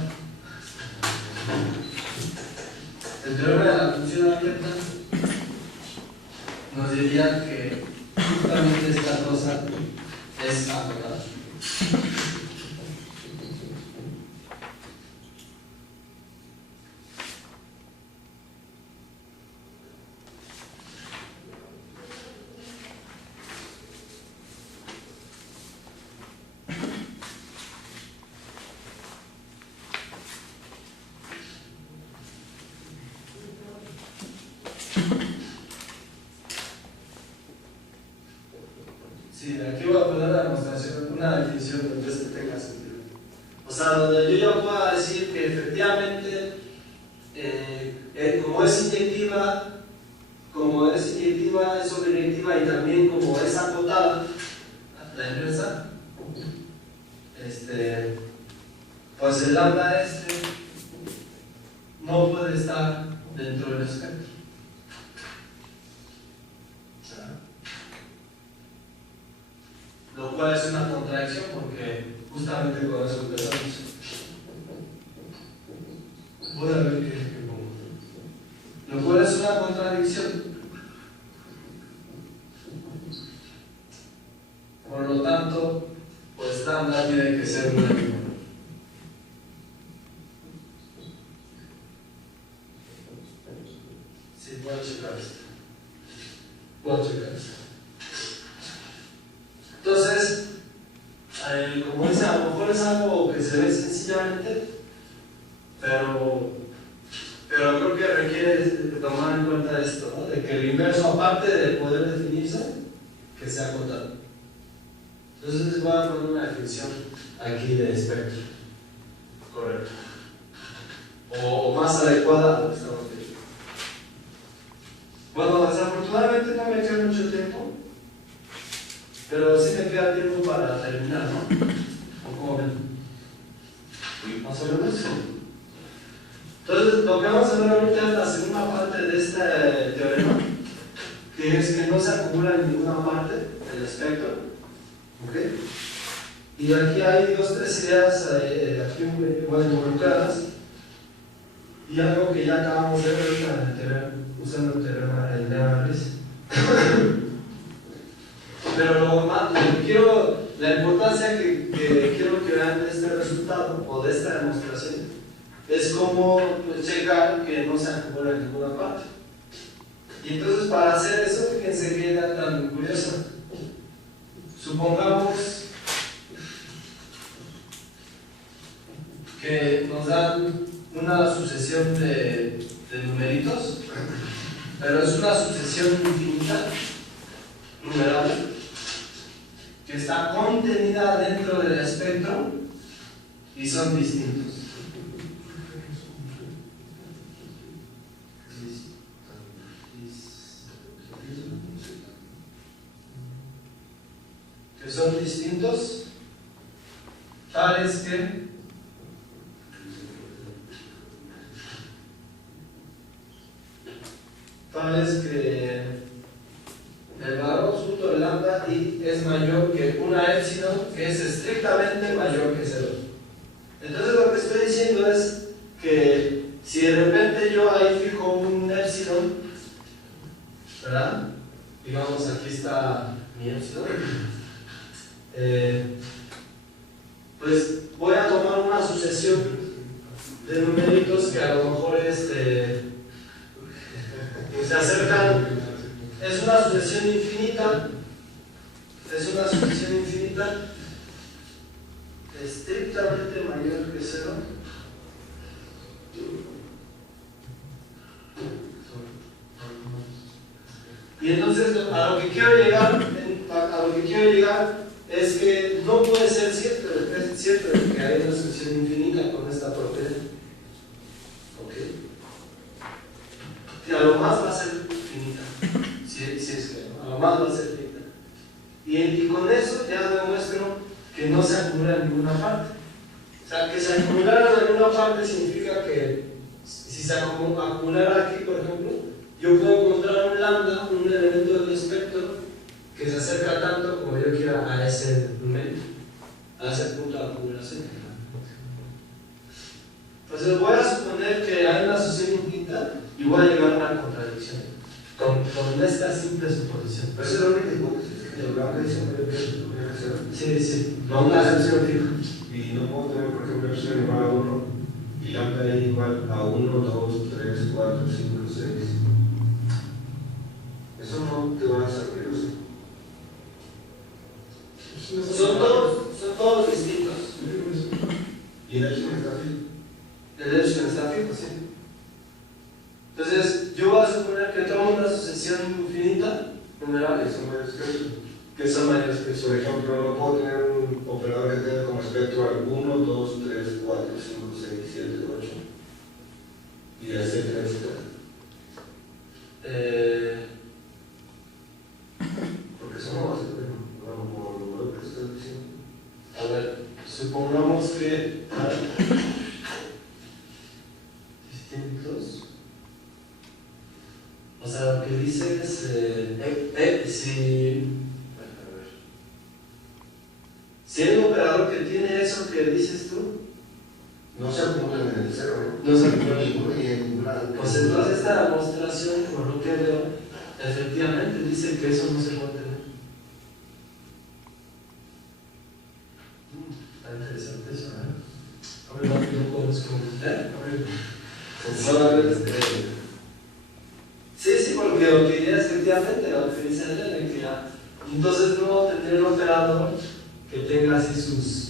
El teorema de la función abierta nos diría que justamente esta cosa es acotada. sea, donde yo ya pueda decir que efectivamente, como es inyectiva, es sobreinyectiva y también como es acotada, la inversa, pues el lambda no puede estar dentro del espectro. Lo cual es una contradicción porque justamente con eso empezamos. Voy a ver qué pongo. Lo cual es una contradicción. Por lo tanto, pues lambda tiene que ser una. Sí, voy a checar esto. Entonces, como dice, a lo mejor es algo que se ve sencillamente, pero creo que requiere tomar en cuenta esto, ¿no? De que el inverso, aparte de poder definirse, que sea acotado. Entonces les voy a poner una definición aquí de espectro. Correcto. O más adecuada a lo que estamos viendo. Bueno, desafortunadamente no me queda mucho tiempo, pero sí me queda tiempo para terminar, ¿no? ¿O cómo ven? Más o menos. Entonces, lo que vamos a ver ahorita es la segunda parte de este teorema, que es que no se acumula en ninguna parte del espectro. ¿Ok? Y aquí hay tres ideas aquí involucradas, y algo que ya acabamos de ver en el teorema, usando el teorema de Lewis. Pero la importancia que quiero que vean de este resultado o de esta demostración es cómo checar que no se acumula en ninguna parte. Y entonces, para hacer eso, fíjense que era tan curioso. Supongamos que nos dan una sucesión de numeritos, pero es una sucesión infinita, numerable, que está contenida dentro del espectro y son distintos. Que son distintos, tales que el valor absoluto de lambda y es mayor que una epsilon, que es estrictamente mayor que 0. Entonces lo que estoy diciendo es que si de repente yo ahí fijo un epsilon, ¿verdad? Digamos, aquí está mi epsilon, pues voy a tomar una sucesión de numeritos que a lo mejor se acercan. Es una sucesión infinita, estrictamente mayor que 0. Y entonces a lo que quiero llegar es que no puede ser cierto que hay una sucesión infinita con esta propiedad. ¿Ok? Y a lo más va a ser finita. Si es que a lo más va a ser finita. Y con eso ya demuestro que no se acumula en ninguna parte. O sea, que se acumulara en alguna parte significa que si se acumulara aquí, por ejemplo, yo puedo encontrar un lambda, un elemento del espectro que se acerca tanto como yo quiera a ese número, a ese punto de acumulación. Entonces voy a suponer que hay una sucesión infinita y voy a llegar a una contradicción con esta simple suposición. Pero esa es la única hipótesis, que el lambda dice mayor que 0. Sí, no una excepción fija. Y no puedo tener, por ejemplo, epsilon igual a 1 y lambda igual a 1, 2, 3, 4, 5, 6. Eso no te va a servir, ¿sí? Son todos distintos. ¿Y el epsilon está fijo? El epsilon está fijo, sí. Entonces, yo voy a suponer que tomo una sucesión infinita numerable Que son mayores que eso. que son mayores que eso. Por ejemplo, no puedo tener un operador que tenga como espectro igual 1, 2, 3, 4, 5, 6, 7, 8 y etcétera, etcétera. Porque son bases, como lo que estás diciendo. A ver, supongamos que distintos. O sea, lo que dice es si hay un operador que tiene eso que dices tú, No se acumulan en el cero, no se acumulan. y en ninguna. Pues entonces esta demostración, por lo que veo, efectivamente dice que eso no se puede tener. Está interesante eso, ¿eh? A ver, no podemos comentar. Solamente sí, porque lo que diría es efectivamente lo que dice Elena, que ya, entonces no tener un operador que tenga así sus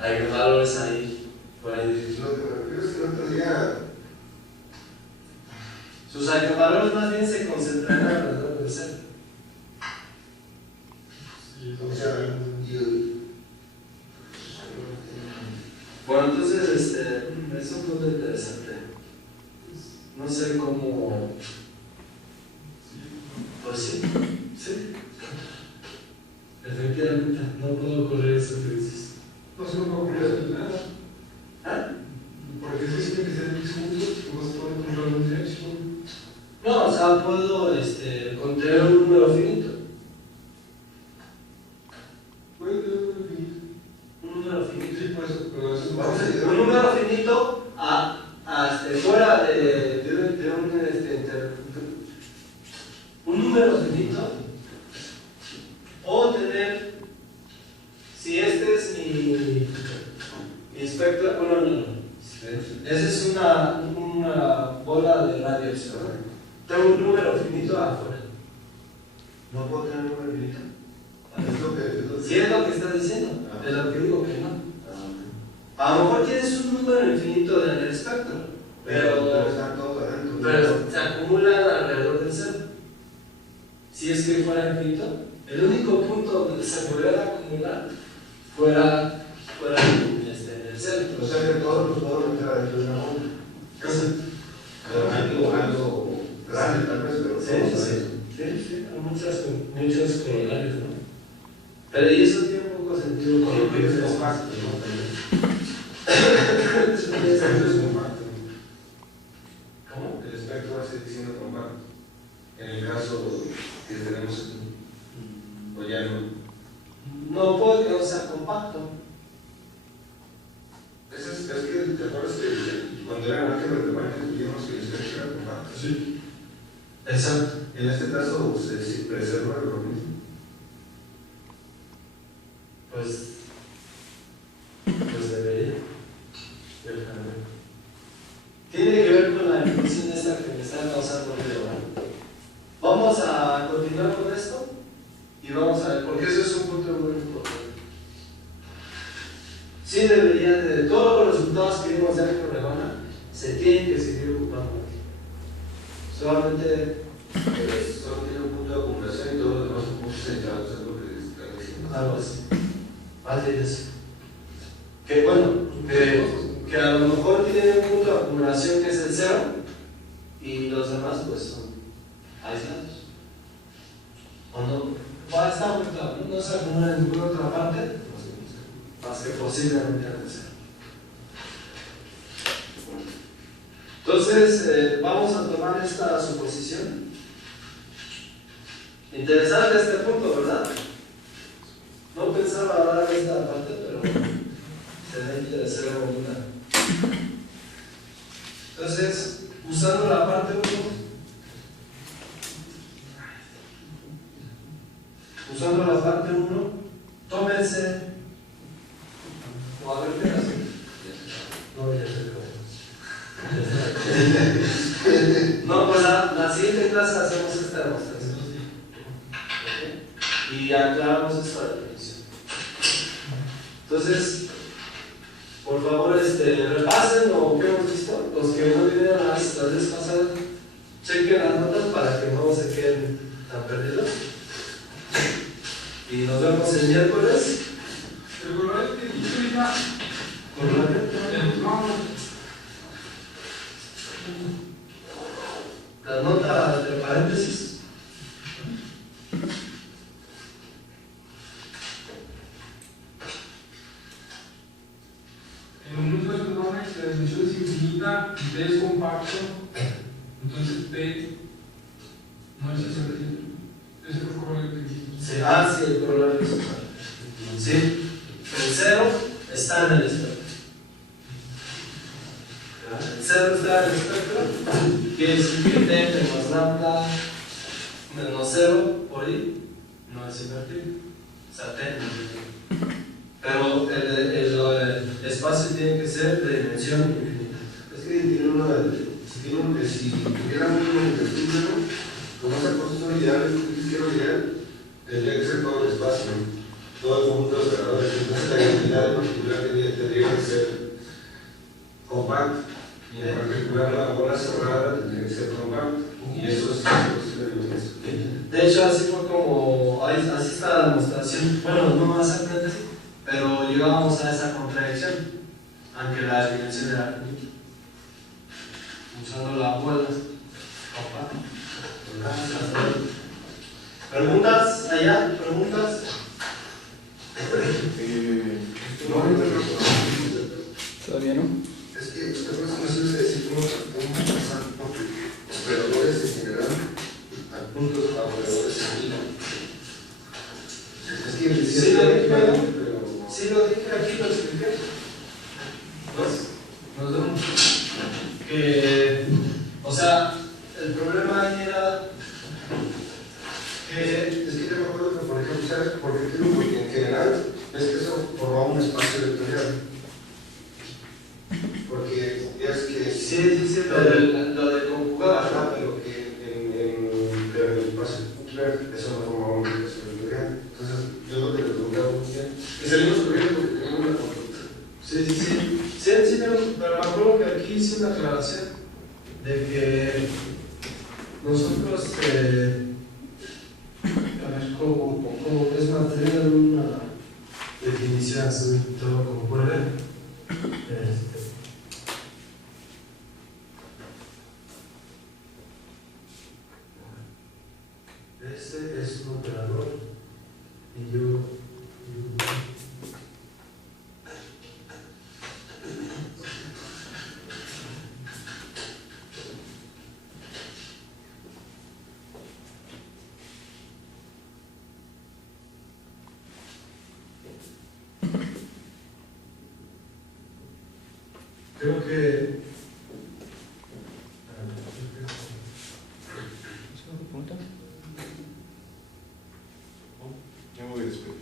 hay valores ahí, por ahí. Lo que me refiero es que no tendría. Sus eigenvalores más bien se concentrarán alrededor del centro. O sea, Bueno, entonces es un punto interesante. No sé cómo. Pues sí. Efectivamente, no puedo correr eso que dices. No se me ocurre nada. ¿Ah? Porque eso tiene que ser disjuntos, ¿cómo se puede encontrar un derecho? No, o sea, puedo contener un número finito. Puede tener un número finito. Un número finito. Sí, por eso, pero eso es Vamos a llegar. Un número finito fuera de un número finito. O tener, si este es mi espectro, no. Esa es una bola de radiación. Tengo un número finito afuera. ¿No puedo tener un número finito? Si es lo que estás diciendo, es lo que digo que no. A lo mejor tienes un número infinito en el espectro, pero están todos adentro. pero se acumulan alrededor del cero. Si es que fuera infinito, el único punto donde se pudiera acumular fuera en el centro. O sea que todos los puedo meter adentro de una bomba. Algo grande tal vez, pero Sí, hay muchos corolarios, ¿no? Pero y eso tiene un poco sentido con lo que dices. compacto, Eso tiene sentido. ¿Cómo? El espectro va a seguir siendo compacto. En el caso que tenemos aquí. O ya no. No puede que no sea compacto. Es que te acuerdas que cuando eran álgebras de Banach vimos que el espectro era compacto. Sí. Exacto. En este caso se preserva lo mismo. Pues debería. Tiene que ver con la ecuación esta que me está causando ruido. Vamos a continuar con esto y vamos a ver, porque eso es un punto muy importante. Sí deberían, de todos los resultados que vimos de álgebra Banach, se tienen que seguir ocupando. Solamente Solo tiene un punto de acumulación y todos los demás son puntos centrados, es lo que están diciendo. algo así. Más de eso. Que bueno, que a lo mejor tienen un punto de acumulación que es el cero y los demás pues son aislados. ¿O no? Está muy claro, no se acumula en ninguna otra parte, más que posiblemente al cero. Entonces, vamos a tomar esta suposición. Interesante este punto, ¿verdad? No pensaba hablar de esta parte, pero se da interesante una. Entonces, usando la parte 1, tómense, o a ver qué hacen. No, ya sé cómo. No, pues la siguiente clase hacemos esta demostración. ¿Okay? Y aclaramos esta definición. Entonces, por favor, repasen lo que hemos visto. Los que no vinieron las veces pasadas, chequen las notas para que no se queden tan perdidos. Y nos vemos el miércoles. El corolario que dijiste ahorita. La nota de paréntesis. En un núcleo de protones la dimensión es infinita y T es compacto, entonces T no es 60%. Ese fue el corolario que dijiste. Sí, sí, el corolario es sí. El cero está en el espectro. El cero está en el espectro. Quiere decir que T menos lambda menos 0 por I no es invertible. O sea, T no es invertible. Pero el espacio tiene que ser de dimensión infinita. Es que tiene uno de, si tuviera un intercúlero, como esas cosas son ideales, quiero ideal, tendría que ser todo el espacio, todo el conjunto de operadores. Entonces la identidad en particular tendría que ser compacto. Y en particular la bola cerrada tendría que ser compacto. Y eso es posible. De hecho, así fue como, así está la demostración. Bueno, no exactamente así, pero llegábamos a esa contradicción, aunque la dimensión era finita. Usando las bolas. ¿Preguntas allá? ¿Preguntas? ¿Todavía no? Es que esta cosa no sirve de decir cómo pasar operadores en general a puntos a operadores en línea. Es que Sí lo dije aquí, lo expliqué. Nos vemos. Que, o sea, el problema ahí era que es que yo me acuerdo que, por ejemplo, ¿sabes por qué? Porque en general es que eso forma un espacio vectorial. Porque ya es que sí, lo de conjugar, ajá, pero que pero en el espacio vectorial eso no forma un espacio vectorial. Entonces, yo lo que le preguntaba muy bien. Y salimos corriendo porque teníamos una consulta. Sí, pero me acuerdo que aquí hice una aclaración de que nosotros, a ver, como es mantener una definición así, todo como puede ver. Este es un operador y yo creo que ¿Pregunta? Ya me voy a despedir.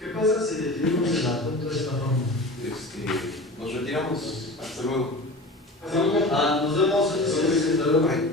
¿qué pasa si definimos el asunto de esta forma? Nos retiramos. Hasta luego. Nos vemos. Hasta luego.